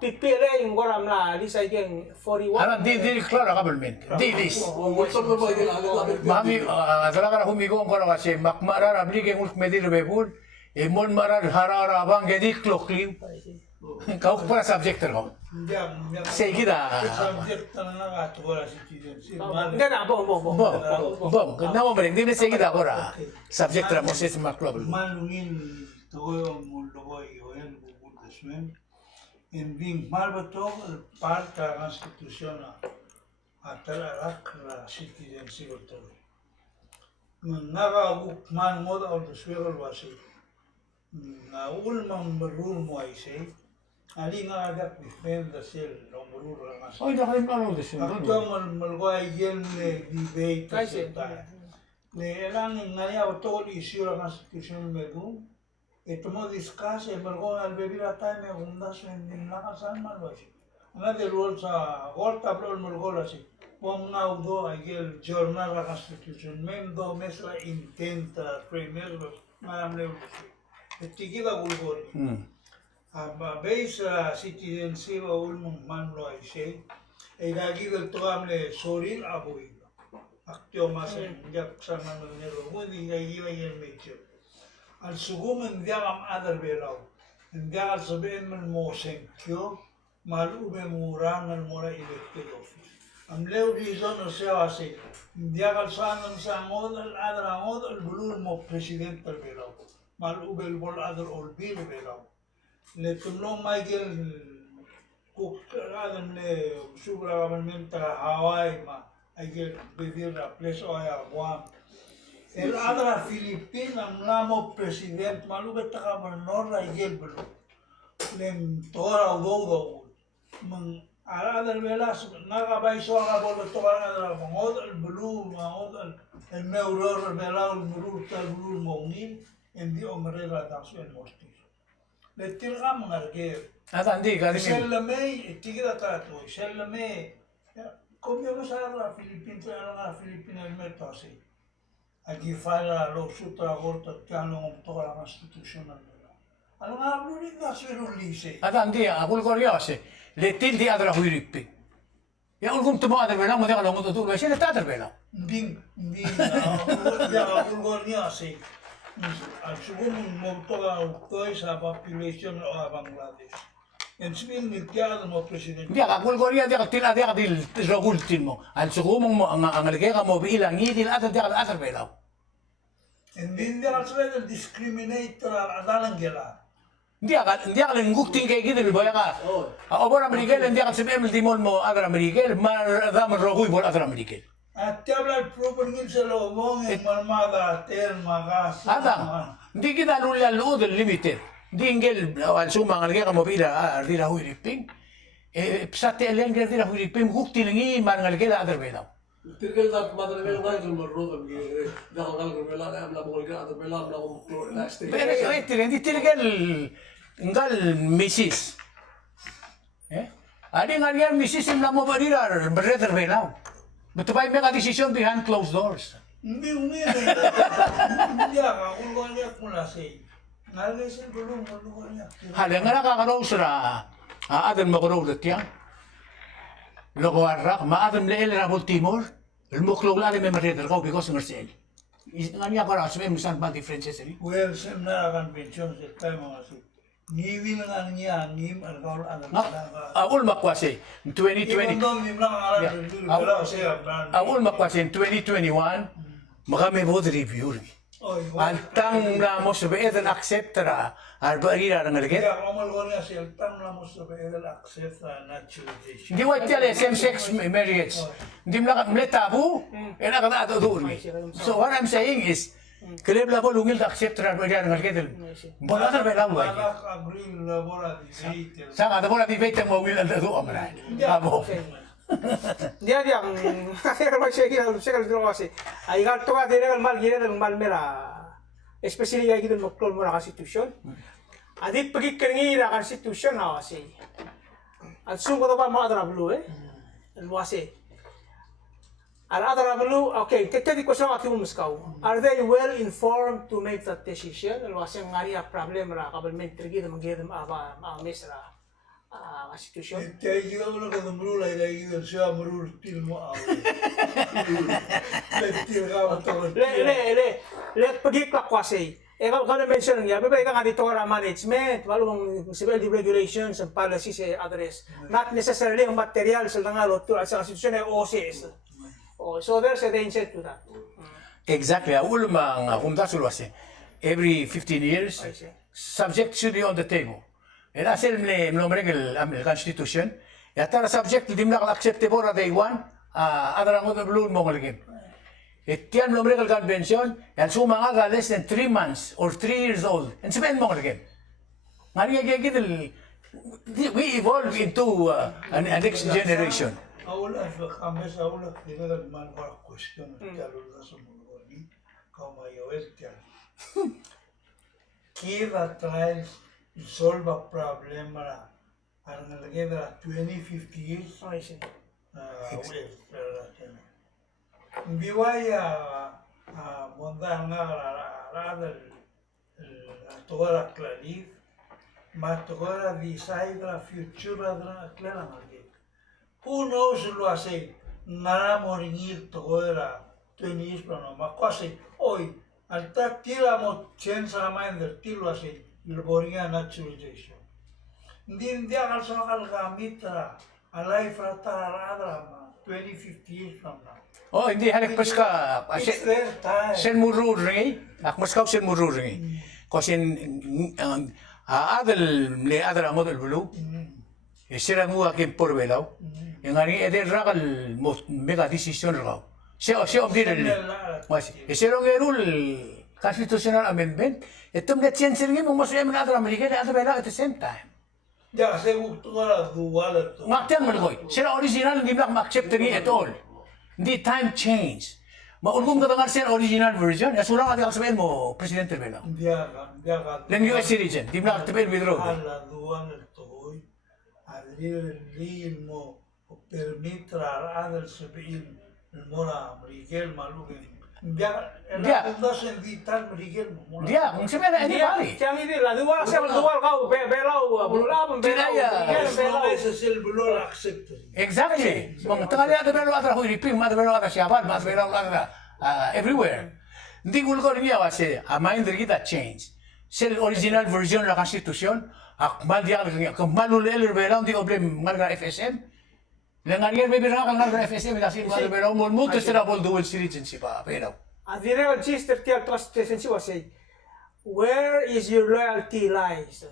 Pipili yung goram na di sa yung 41. Alam di claro government. Di this. Mami, talaga humigo ko na kasi makmarar abli ke ulk medir bebul, mon marar harara bang gedik kloklim. Kau para subject ko. Seguida. Subject na nakato ko si citizenship. Hindi na, Bom, na mo bring din seguida ora. Subject ra mo ses maklobl. Malungin todo mundo yo en Budismen. En ving malbato parte la constitución a la citizenship to. Naga man moda o suelo wasi. Na ulman berul mo ay say. Ali nga agak defend the cell no berul mas. Oy, na kalim ano des. Actual malgoy yen debate Kasi, le eran ngaya todo issue la constitution medu. Ito mo discuss malgoy al bebir atay me undas en la casa malgoy. Nga de rol sa gorta pro malgoy asi. Pom na udo agel journal la constitution mem do mesla intenta primeros maram le. Etigida gulgor. Base citizenship ulmong manlo ay siya. Ay lagi del tuamle soril aboy. Aktyo mas jak sa manero. Hindi ay yung medyo. Al sugum hindi ang other belaw. Hindi ang sabihin man mo senkyo. Malube mura ng mura elected office. Ang leo reason o siya kasi hindi ang sanan sa model other ang model bulul mo presidential belaw. Malube bol other all bill belaw. Le tumlong Michael Cook alam le subra governmenta Hawaii ma agel vivir a place oya Guam. El adra Philippines ang lamo president malubet ka manor agel belo. Lem tora udo mang adra velas nagabay so nga bolo tora adra mangod el belu mangod el meuror belal murur tal murur mongin endi omrela dasu el mosti. Letil ka mga ragir. Andi ka Sellamay, tigil tato. Sellamay, kung yung sa Philippines, ano nga Philippine Elmeto kasi. Agi-file lawsuit na korte at kano ng ito ka lang constitutional nila. Ano nga, lulit na si Rulise. Andi akul korjase. Letil di adra huirippi. Ya ulgum tumo adra bela mo de kalong tutul. Siya adra bela. Hindi na, ulgol niya kasi. Al sugun mo ito ka sa population o Bangladesh. En sabihin nilkiyado mo presidente. Dia akul korja dia dil rogul mo. Al sugumong mo ang algay ka mo bilang idil adra bela. Hindi ka sila discriminate adalang gila. Dia ka ngukting kay gidil boya ka. Obor Amerikel dia ka sibem dimol mo adra Amerikel mar dam roguy bol adra Amerikel. At tabla proper ngil sa lobong en marmada ter magas. Adam, hindi kita lula luod limited. Di ingel al sumang algay ka mo bila dila huiriping. Psate elen dila huiriping ngukting ngi mar algay adra bela. Tirgal dat madre bela ngai zum marro am dakal kal bela am la bol ga bela am la ko la state. Pero hindi tirgal ngal misis. Adi ngal misis im la mo barira brother bela. Betul ba may decision behind closed doors? Hindi Hindi ka ulgon niya kula say. Nalesen bulong ulgon niya. Hali nga nakakaraw sira. Adan makaraw datya. Logo arrak maadam leel rabol Timor. Ilmuklog lali may mariter ko because Marcel. Nga niya ko ras may musan ba differences ni? Well, sem na convention sa tayo mga si. Niwi lang niya ngim alcohol Aul makwase 2020. Aul makwase 2021 makami vote review. Oy, Antang na mo sa beedel acceptara arbarira ng alget. Kaya kamal ko niya siya, tam na mo sa beedel access sa naturalization. Hindi wa tiyale same-sex marriage. Hindi mo lang tabu. Ena ka ato doon. So what I'm saying is, kalib lang mo lungil ka acceptara arbarira ng alget. Bola ka ba lang ba? Anak agree na bola di Sa nga mo na debate mo will ang doon amra. Amo. Dia ang kaya naman siya dito kasi ay ganto ka din ang mal gina ng mal mera especially ay gidan maklol mo na konstitusyon adit pagi kangi na konstitusyon na kasi at sungo to ba mga trablo and wasi al other blue okay kaya ko sa ating muskaw are they well informed to make that decision and wasi ang area problem ra government trigi na magidam aba mesra konstitusyon. Kaya juga ulo ka namrula ilay yun siya marul til mo aw. Til ka mo Le pagikla kasi. Kalau mention niya, bebe ka dito ra management, walong civil regulations and policies address. Not necessarily ang material sa ngalo to sa konstitusyon ay OCS. Oh, so there's a danger to that. Exactly. All mga kumdasul wasi. Every 15 years, subject should be on the table. And asal nombre el constitution, ya tara subject di mna acceptable ra day one, adara mo blue mo ngilgin. Etian nombre el convention, yan suma nga less than 3 months or 3 years old. And sabihin mo ngilgin. Ngani gigil we evolve into a next generation. Awala kami sa awala tinagal man para question talo na sa mga ni kama yowes tiyan. Kiva tries solve a problem ang nalagay na 20-50 years Okay, sir. biwaya monda nga rada toda clarif matola decide la future la clara market who knows lo hace nara morir toda 20 years pero ma quasi hoy alta tira mo chance la mind tilo hace Laboringa naturalization. Hindi akal sa makalgamit alay fratarada 20-50 years from now. Oh, hindi halik pas ka. It's their time. Sen mururungi, akmas ka sen mururungi. Kosin adal le adal amod el bulu. Sira mu akin por belaw. Yang ani eder rakal mega decision raw. Siya obdir el. Mas sira ngerul constitutional amendment. Ito mga chancer ngi mo masuya mga adal Amerika adal belaw at the same time. Ya se gustó la dual to. Ngaktian man koy. Sira original hindi na accept ngi at all. Hindi time change. Maulgong ka tangar sir original version. Ya surang ati sabihin mo Presidente Belaw. Dia Ng US citizen. Di na activate withdraw. la dual to hoy. Adril mo permitra adal sabihin mora Miguel Malugin. Dia Dia. doesn't vital Miguel mo. Dia, kung sabihin na anybody. Tiang ini lah dual siya dual kau belaw bululabon belaw. Tinaya. No es el bulol accept. Exactly. Mga tangali ata Belaw ata huy riping, ata Belaw ata siyapan, ata Belaw ata everywhere. Hindi ko ko niya kasi amain diri kita change. Sel original version la konstitusyon, akmal dia kung malulel Belaw di problem ngarga FSM. Lengan may birang kang ngarga FSM kasi Belaw mo muto sila bol dual citizenship pa Belaw. The real sister tiang trust citizenship was say, where is your loyalty lies?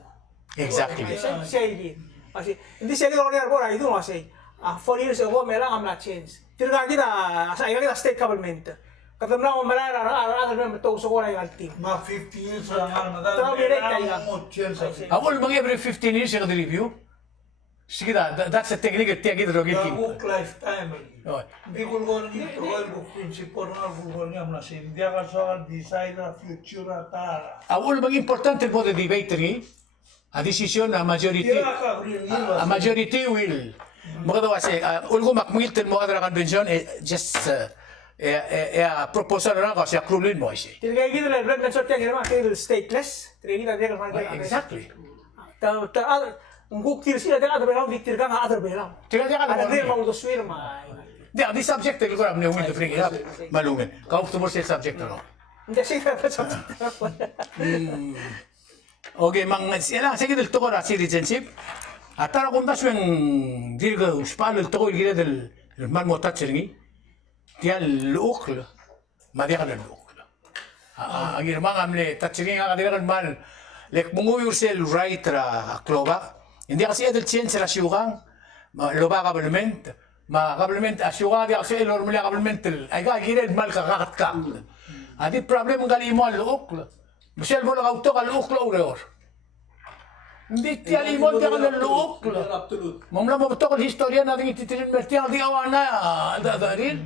Exactly. Say it. Kasi hindi siya yung order po ito kasi 4 years ago meron ang change. Tinaga kita sa kita state government. Katamla mo malala ang naman to so wala yung team. Ma 50 years lang ang Trabaho direct kaya. mo chance. Awol mga every 15 years yung review. Sige that's a technique at tiagid rogit Ya king. book lifetime. Oh. Di ko ko ni to ko principle na ko niya na sin dia ka sa decide the future ta. Awol mga importante po the debate ni. A decision a majority. Kaya ka A majority will. Magkatawa si ulgo makmilten mo kadra convention just proposal na kasi akrulin mo siya. Tinaga kita lang brand sort yang naman kaya stateless. Tinaga kita lang Exactly. Ang buktir sila dengan ada belau diktir kan ada belau. Tingnan ka Ada dia na. mau dos firma. Di subject ko ram ne will to bring it up. Malungin. Kau to say subject no. Hindi siya pa sa. Okay, sila sige del to ra citizenship. Atara kung daswen dirga uspal el to gire del man motat sergi. Dia lukl. Ma dia kan lukl. Ang irmang amle, tatsingin nga kadira kan mal. Lek munguyur sel right ra kloba. Hindi kasi edel chen sa syukang. Loba government. Ma government asyuka di kasi elor mula government. Ay ka gired mal kakakat ka. Adi problem ngali mo aluk. Michel mo lang auto kaluk lo reor. Hindi tiya limon tiya kan luk. Absolut. Mamla mo to kal historia natin ititirin mertiang di awana darin.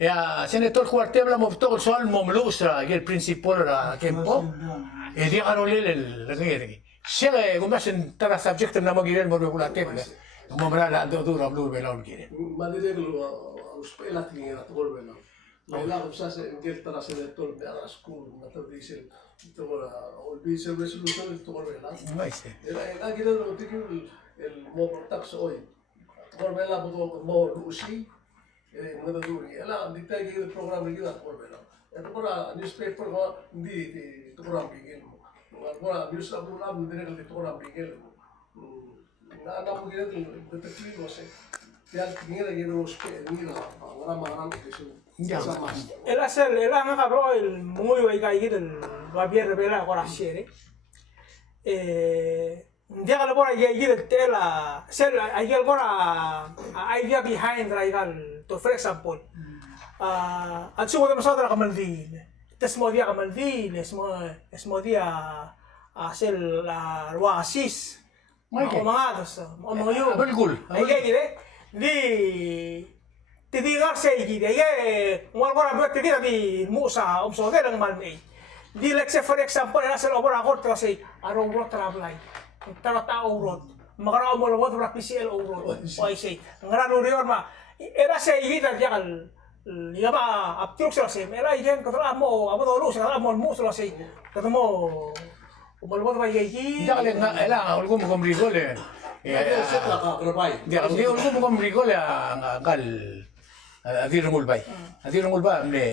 Ya senator Cuartel la mo to kal soal momlu sa gel principal ra kempo. E di arolel lagi. Siya gumasin tara subject na magiren mo regulative. Mamla la do rablu belaw giren. Madireglo os pelat ngira tol bela. Bela ko sa engel tara senator de ara school na tradisyon to all be resolution to bela. Nice. Era gira no tikil el mo tax hoy. Tol bela mo rusi nada duri. Ela dita gira program gira tol bela. Ito para newspaper ko hindi program bigel mo. Para news abrulam dire ko program bigel. Na mo gira detektivo se. Yan gira gira os ngira ngara maran ko Ela sel, ela nga kabro el muy way kay gid el Javier Rivera ko rasiere. Dia kalau pora gid tela sel ay gid pora idea behind raigal to for example. At sumo dem sa ka Malvin. Tesmo dia ka Malvin, esmo dia sel la Oasis. Mga dos, mga yo. Abelgul. Ay gid di tidigar sa igid ay ngwal buat tidigar di musa umsoge lang man ay di like say for example na sa obra court kasi arong rot travelay tara tao rot magara mo lo rot PCL rot o say ngara rior ma era sa igid at yakal yaba aptiok sa say era igen ko mo amo do sa mo muso sa kato mo umalwat ba igid Hindi nga ela ulgo mo komrigol set la ka grabay. Hindi ulgo mo komrigol ngal adir mulbay. Adir mulbay amle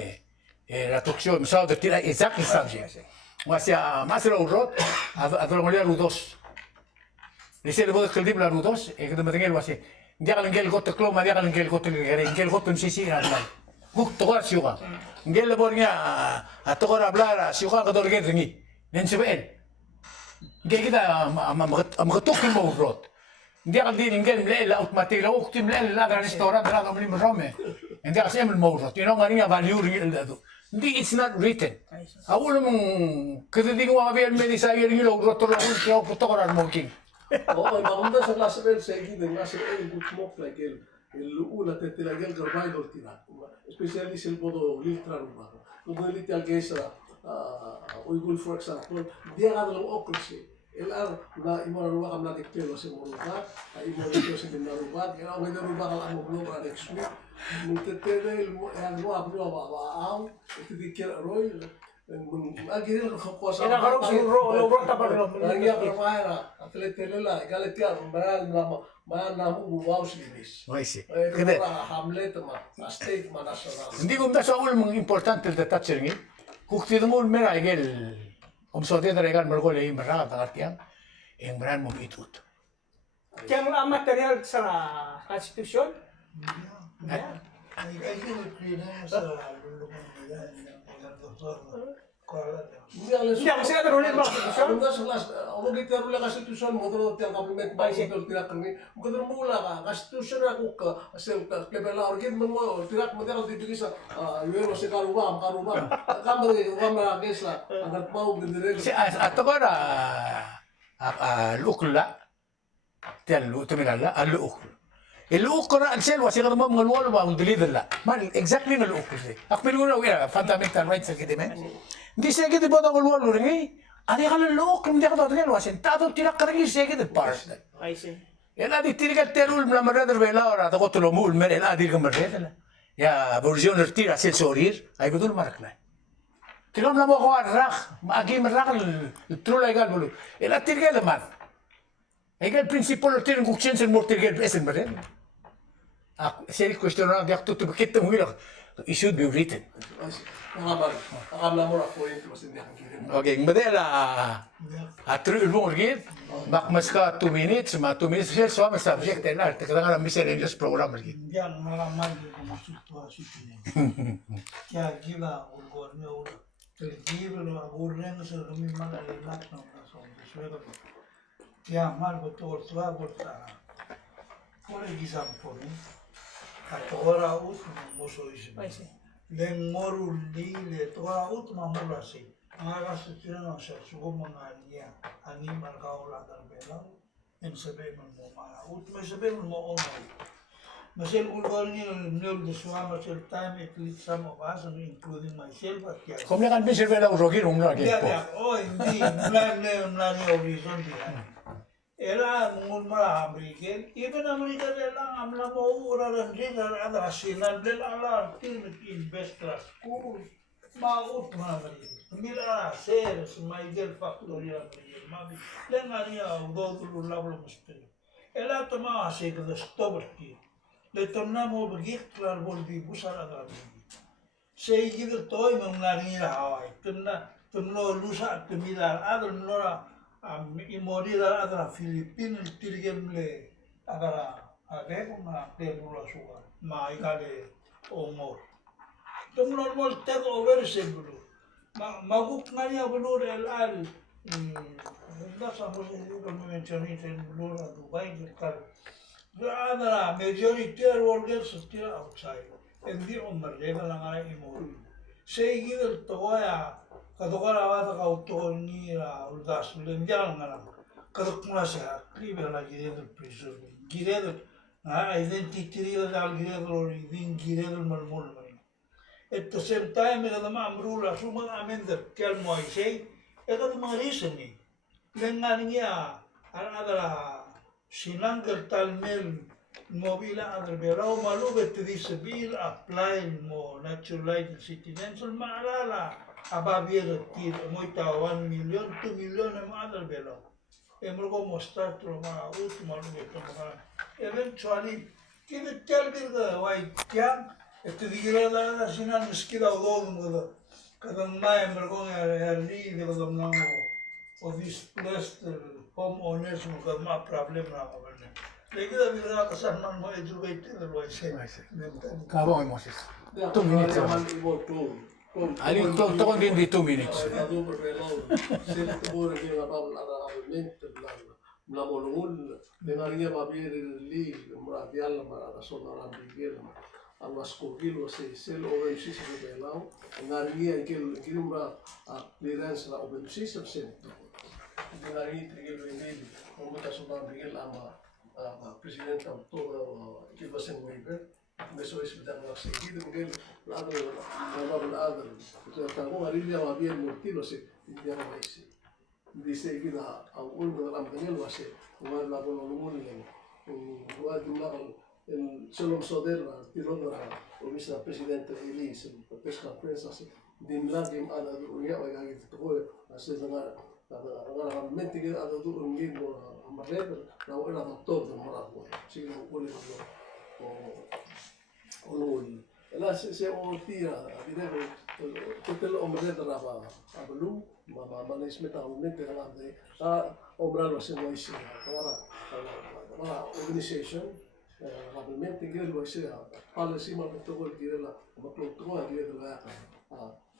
la traducción misal de tira exact subject. Masya masro urot adro molia rudos. Lise le bodo keldim la rudos e que me tenga wasi. Dia kan ngel got kloma dia kan ngel got ngel got sisi al. Buk togor siuga. Ngel le bornya a togor hablar siuga ka dorge ringi. Nen sebel. Ngel kita amgatok mo urot. Hindi ka din ingel mlela automatic la ukti mlela la restaurant la kamli mrome. Hindi ka sem الموضوع. Tino nga niya value ring dado. Hindi it's not written. Awul mong kadidi ko mabiyal me sa iri lo rotor la ulti o puto ko mo king. Oo, maganda sa klase bel sa igid ng klase bel good smoke like el ula te tilagel garbay dol tira. Especially sil bodo litra ruba. Kung nili tal kesa Uygul for example, dia ka dalang okres Elar na imo ruba kam lagi telo sa moruba, ay imo dito sa dinaruba, kaya ang dinaruba ka lang mo para next week. Mutetele ang ruba ba ito di kira roy. Agil ko ko sa. Ina karong suro lo ta pa lo. Lagi ako para atletele la, galit ya maral na mo buwaw silis. Oisi. Kada Hamlet ma, state ma national. Hindi ko sa ul mong importante el toucher ngi. Kukti mo mera igel. Umsote regal mergol ay mera tagartiang. Eng meran mo itut. Kaya ang material sa constitution? Ay kaya sa lulungan nila ng doktor. Hindi ang siya pero ulit mga konstitusyon. Kung nasa kelas, ako kita rula konstitusyon mo doon tiyang kabinet ba ito tirak kami. Kung doon mula ka, konstitusyon ako ka, kasi kebela orgin mo tirak mo tiyak dibigay sa yuero si karubam. Kamari kamera kesa, hanggat mau gendere. Si ato ko na lukla. Tiyan lu tumilala aluk. Iluk ko na ansel wasi ka mo mga luwal ba ang deliver la. Man exactly na luk ko si. Akpil ko na wala fundamental rights sa kitimen. Hindi siya kita ba ang luwal ringi. Ani ka luk hindi ka tawag ngel wasin tato tirak ka ringi siya kita part. I see. Yan adi tirigal terul na marada vela ora ta ko tulo mul mer el adi ka marada. Ya version tira sel sorir ay budul marakla. Tigam na mo ko rak agi marak trula igal bulu. El tirigal man. Egal principal tirin kukchen sen mortir gel esen bare. Seri question na yak tutu bakit mo gila. It should be written. Akala mo ra point mas hindi ang kirim. Okay, madela atru mo gid. Mak mas ka 2 minutes, ma 2 minutes sel so mas subject na te kada na mission English program gid. Yan malaman ko kung situasyon. Kaya gila ulgor niya ulo. tergibelo agurren sa kami malalinak na so disuelo kaya mal betul tua berta por example atora ut muso isip I see. len moru li le tora ut mamulasi ang sutira na siya sugo mga niya anim ang kaula ng bela en sabi mo ut may sabi mo ono Masel ulgar niya nil diswama sel time at least some of us including myself at kaya Come kan bisir vela urogi rumno Dia agen po. dia, oh hindi, mula horizon dia. Era mungul mala American, even American lang amla mo ura rin ada sinan del ala tin invest la school. Maut na American. Mila ser Michael Factory American. Mabi. Lang ania do do lablo muste. Ela toma asik de stop ki. Le tornamo begit klar volvi busar ada. Sei gider toy mang nari hawai tumno lusa tumila adal nora imorira adra Filipin tirgem le agara ade kuma te mula suga ma igale omor tumno mol take over sebulu maguk ngani abulur el al da samos ko mentionit el bulur Dubai kar adra majority workers still outside Hindi umarlega lang ay imori. Say gider toya kadokara wata ka utol ni uldas bilang jalan ngalang. Kadok mula siya kribe la gider prison. Gider na identity la dal gider or din gider malmol man. At the same time kada maamrula sumang amender kel mo ay say kada mga reason ni. Lengan niya adala sinanggal talmel Mobila adre berau malu betu di sebil apply mo naturalized citizenship maalala ababier tir mo ita 1 million 2 million mo adre berau emro ko mo start ro ma ut malu betu ma eventually kida tel birga wai kyang etu digira da sinan skida do mo kadang na emro ko early de kadang na o displaced homeowners mo kadang ma problem na ko Lagi dah bila kesan man mau educated luar sana. Kabo mo sis. 2 minutes. Ali to kon din di 2 minutes. Ado berbelok, sel tebur dia apa ada argument mlamolungul dengan dia babir li meradial ada sonara bigel Allah skogil wasi sel OMC bebelau dengan dia kil mra clearance la OMC sen dengan ini trigel ini kita sonara bigel ama Presidente autor que você não vê, começou a explicar na seguida, porque lá no lado, então acabou a rilha uma via multilo se indiana mais. Dice que da algum da rampanel vai ser, o lá no mundo, o lado do lado el solo soder tiro da o vice presidente Elise, o pesca prensa se din lagim ala dunia o gagi to ase da realmente que ada do ngin Marrero, la era doctor de Morago, sí, no puede o no. La se tira, direi, tutto l'ombre da a blu, ma ne smetta ovviamente da ombrano se vuoi sia, la organization, probabilmente che lo sia, alla cima del tuo dire la, ma tutto dire la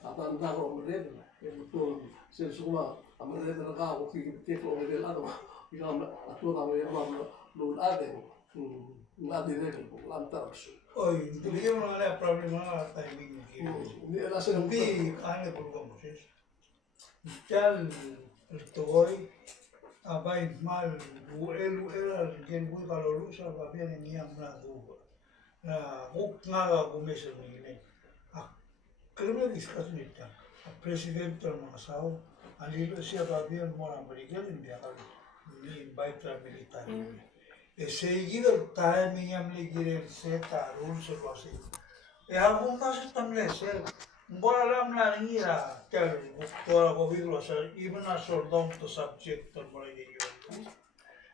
a andare ombre, e tutto se insomma a ombre da capo che ombre là Jam aku kami orang lul ada, nadi regel, lantar. Oi, tuliyo na nga problem na timing ni. Hindi nasa Hindi kaya po ko mo sis. Tal toy abay mal buel gen bu kalolu sa babia ni ang na du. Na uk nga gumesa ni ni. Kaya discuss nita. President ng mga sao, alilo siya babia mo American India ni baita militar. E seguido timing am ligir seta rules lo así. E algún caso también ser. Bola lam la ngira tel doctora gobierno sa even a soldom to subject to mo ligir.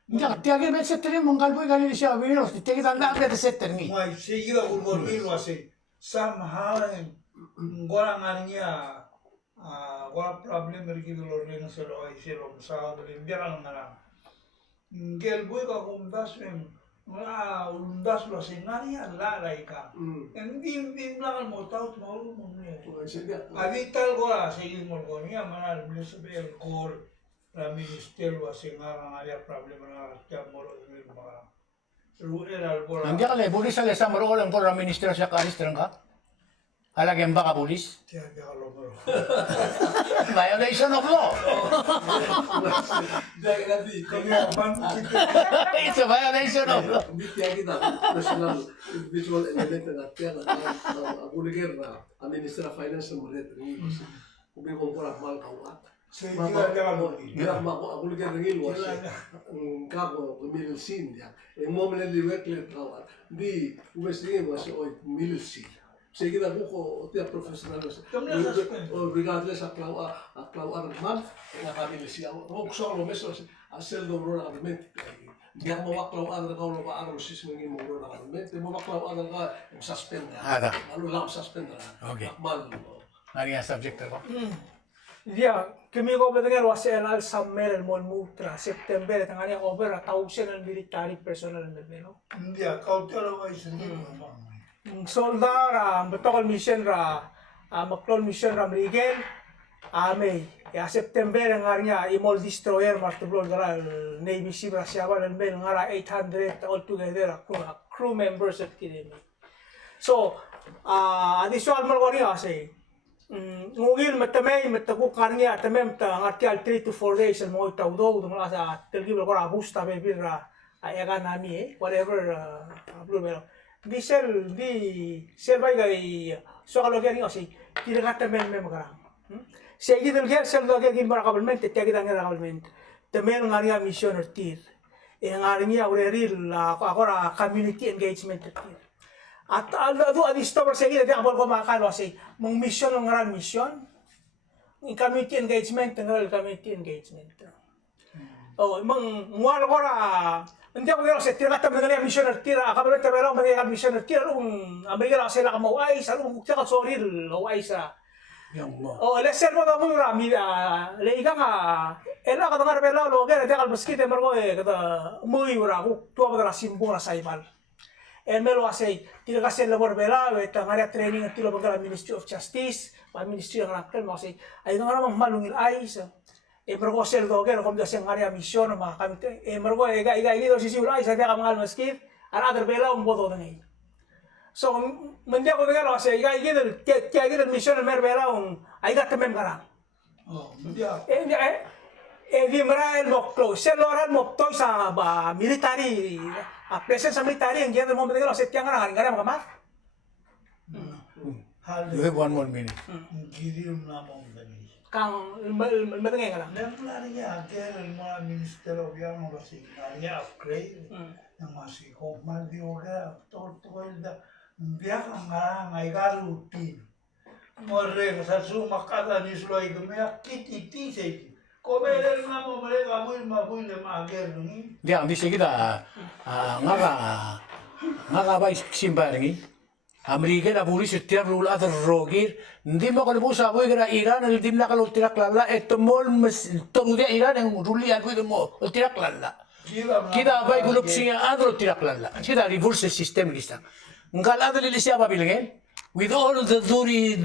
Ya, tiagi bet setter mo ngal boy gali siya abiro, tiagi tan la bet setter ni. Mai seguido gobierno así. Somehow bola ngira wala problem rigid lo rin sa lo ay silo sa do limbiran na lang. Gel boy ka kung das undas lo singari ala ka. Mm. Hindi lang mo tao tumawag mo niya. Kung ay siya, Avital ko sa mo ko niya manal municipal call la minister wa singarang aya problema na kaya mo rin mga rural ko. Nanti ka le, bulis sa lesa maroon ko ra ministro siya kalistrang ka. Alagyan ba ka bulis? Kaya kalau mo. Violation of law. dahil natin, Kami man kita It's a violation of law. hindi tiya kita, national individual element na tiya na aguliger na ang Minister of Finance ng Maret rin. Kung may kumpura mal kawat. sa dia mo. Kaya aguliger ng ilwas. Ang kako, milsin niya. Yung mo maniliwek liwet kawat. Di, umesingin mo siya, oy, milsin. Sige na buko, tiya professional mo siya. Regardless a klauar man, nga kami siya. Huwag sa ako meso, asel do mo na kami. Di ako mawaklaw ang kau na paano sis mo yung mo na kami. Di mo maklaw ang ka, yung suspend na. Ada. Ano lang suspend na. Okay. Man. Ano yung subject ko? Dia, kami ko ba nga was al summer el mon mutra September tangani over 1,000 al military personnel no. Hindi kau tero ay sa mo. Soldar betokol mission ra maklol mission ra Miguel may ya September nga niya imol destroyer martublol gara Navy ship ra siya wal men nga 800 all together crew members at kinemi. So additional mo ko niya kasi ngugil matamay mataku karnya tamem ta ngartial 3 to 4 days mo tawdo dumala sa telgibol ko ra busta be birra ayaga nami whatever blue di sel bay gay so kalau gani osi tira kata men magara segi del gel sel do gel marakabalmente tagi dan marakabalmente temen ngaria mission tir e ngaria ureril agora community engagement tir at ado adisto per segi de abol ko makalo si mong mission ng ngaran mission in community engagement ngaral community engagement oh mang mual ko ra hindi ako gano'n sa tira kata mga mission tira kabalo tabelo mga mission tira lung Amerika sa sila kamaway sa lung mukta ka sorry laway sa Yung mo. oh lesser mo mo rami leiga nga ela ka ngar bela lo gere dekal meskite mergo kata muy ura ku tu abra simbora saibal el melo asay tira ka sel labor bela eta ngara training at tilo bagala Ministry of Justice pa Ministry ng Rakal mo asay ay nga namang malungil ay sa mergo sel do gero kom daseng area mission ma kami mergo ega ido sisi ulay sa dia kamal meskit ara other bela bodo ngai so mendia ko gero asay ega ido mission mer bela ay gat mem gara Oh, dia. di merail mo close seloran mo toy sa ba military presence sa military ang gero mo gero set yang nga ngara makamat Hal You have 1 more minute. girim na mo dali. kang matengay nga lang Memang niya kaya mga minister of yan mga signalnya upgrade ng masih ko man di oga totoo da biya nga nga rutin. Morre sa sumakada ni Sloy gumya kititi say. Komere na mo mare mabuy le mager ni. Dia ang disi kita nga ka ba simba ringi. Amerika na bulis tiap rula at rogir. Hindi mo kalimu sa boy gara Iran al dimla kalau tirak lala etomol torudia Iran yang ruli aku itu mo tirak lala. Kita bay gulup siya adro tirak lala. Kita reverse system kita. Ngkal adro lili siapa bilangin? With all the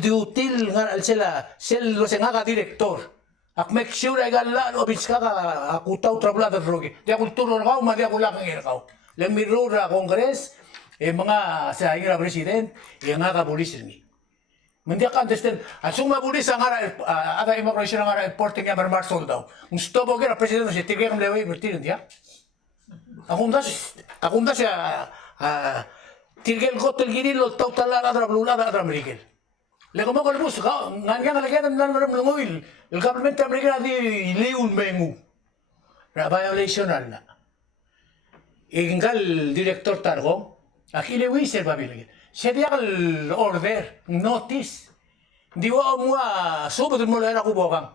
dutil nga sel lo senga director. Ak make sure ay gala obis ka aku tahu trouble at rogi. Dia kulturo kau madi aku lang ngir kau. Lemiro ra kongres mga sa ingra president nga ka pulis ni. Hindi ka understand. Asung mabulis ang ada immigration ang reporting nga marmarsol daw. Kung stobo kira president si tigay kang lewe bertin dia. Akong das ya tigel hotel gini lo tau talara dra blula dra Amerikel. Le como con bus nga lagyan nan ngawil. El government americano di liun mengu. Na violation na. Ingal director targo aquí le voy a ser babil. Sería el order, notice. Diwa mua sobo del mola era kubogang.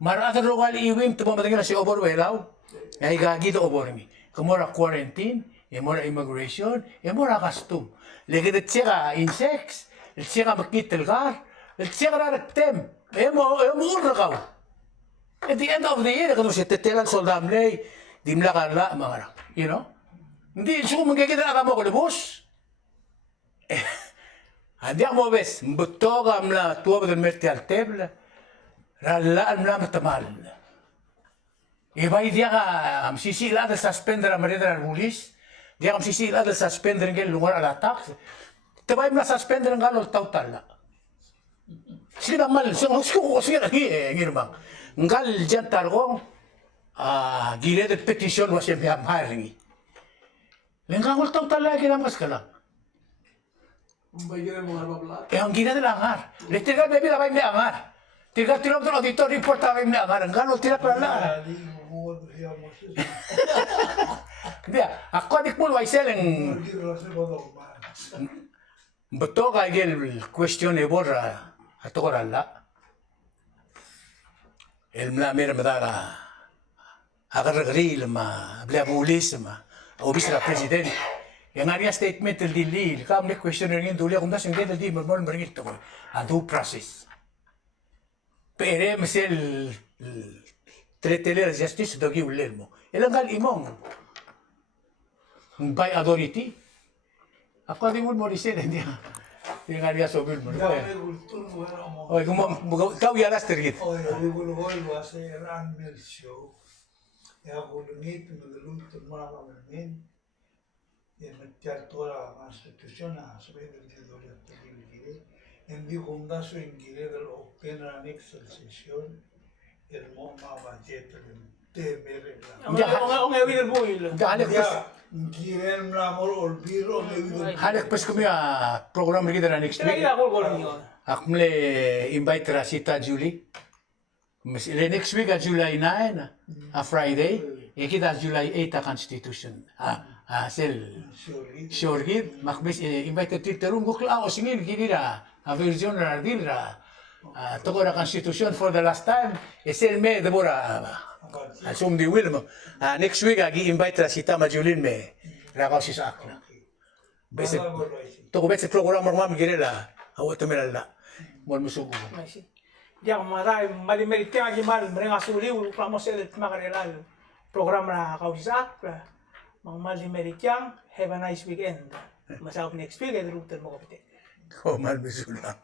Marata rogal iwim tu pamatingin na si obor welaw. Ay gagito obor mi. Kumora quarantine, mora immigration, mora custom. Legit tsega insects, tsega makitel gar, tsega raktem. Emo urrakaw. At the end of the year, kung si tetelan soldam lay, dimla karla mga you know. Hindi, suko magkikita na mo ko lubos. Andi ako mo bes, mbuto ka mla tuwa ba merti al table, ralaan mla matamal. Iba dia ka am sisila da suspender am reda rulis, dia am sisila da suspender ngel lungar ala tax. Tabay mla suspender ngalo total. Sila mal, so ko sila lagi ngirmang. Ngal jantar ko gire de petition was yung haring. Lengang total lagi na mas kala. Bagian mga babla. Ang gina nila angar. Litigal baby labay ni angar. Tiga tilog to auditor report labay ni angar. Ngalo tira pala. Hindi mo siya mo siya. Dia, ako dik mo wai seleng Hindi rasa ko daw ba. beto ka gel question e borra atokora la. El mla mer madaga. Agar grill ma bla pulis ma. Obis la president. Yang ada statement el dili, kam ne question ngin duli akong das ngin di mormol meringit to. Adu process. Pero mesel treteler justice dogi ulelmo. Elangal imong. By authority. Ako di mo morisel dia. Yang ada sobil mo. Kami kultur mo na mo. Oy, kau ya las tergit. Oy, we will hold was a run mill show. Ya kulungit magaluto mo na kami. Meter toda la constitución a saber del título de en dijo caso en Guillermo del opera anexo de sesión el moma budget de merela Ang ewin mo ilo. Halik pas ya Guillermo la mor olvido me halik pas kami program lagi na next Kaya week. ila ko niyo. Ako mle invite ra si ta Julie. Mas next week July 9 Friday. Kita July 8 Constitution. Sel Shorgit, makbis invite titerung gukla o singin ginira a version na dilra. Toko na constitution for the last time. Sel me debora asum di will mo. Next week agi invite ra si Tama Julin me. Rakaw si sa akla. Bese toko bese program mo girela. Awat melala. Mon musugo. Diya maray malimerit kaya gimal merenga suliw kamo selet makarelal. Program na kausak. Mga malimerit yang have a nice weekend. Masarap next week ay rutan mo kapite. Ko mal bisulang.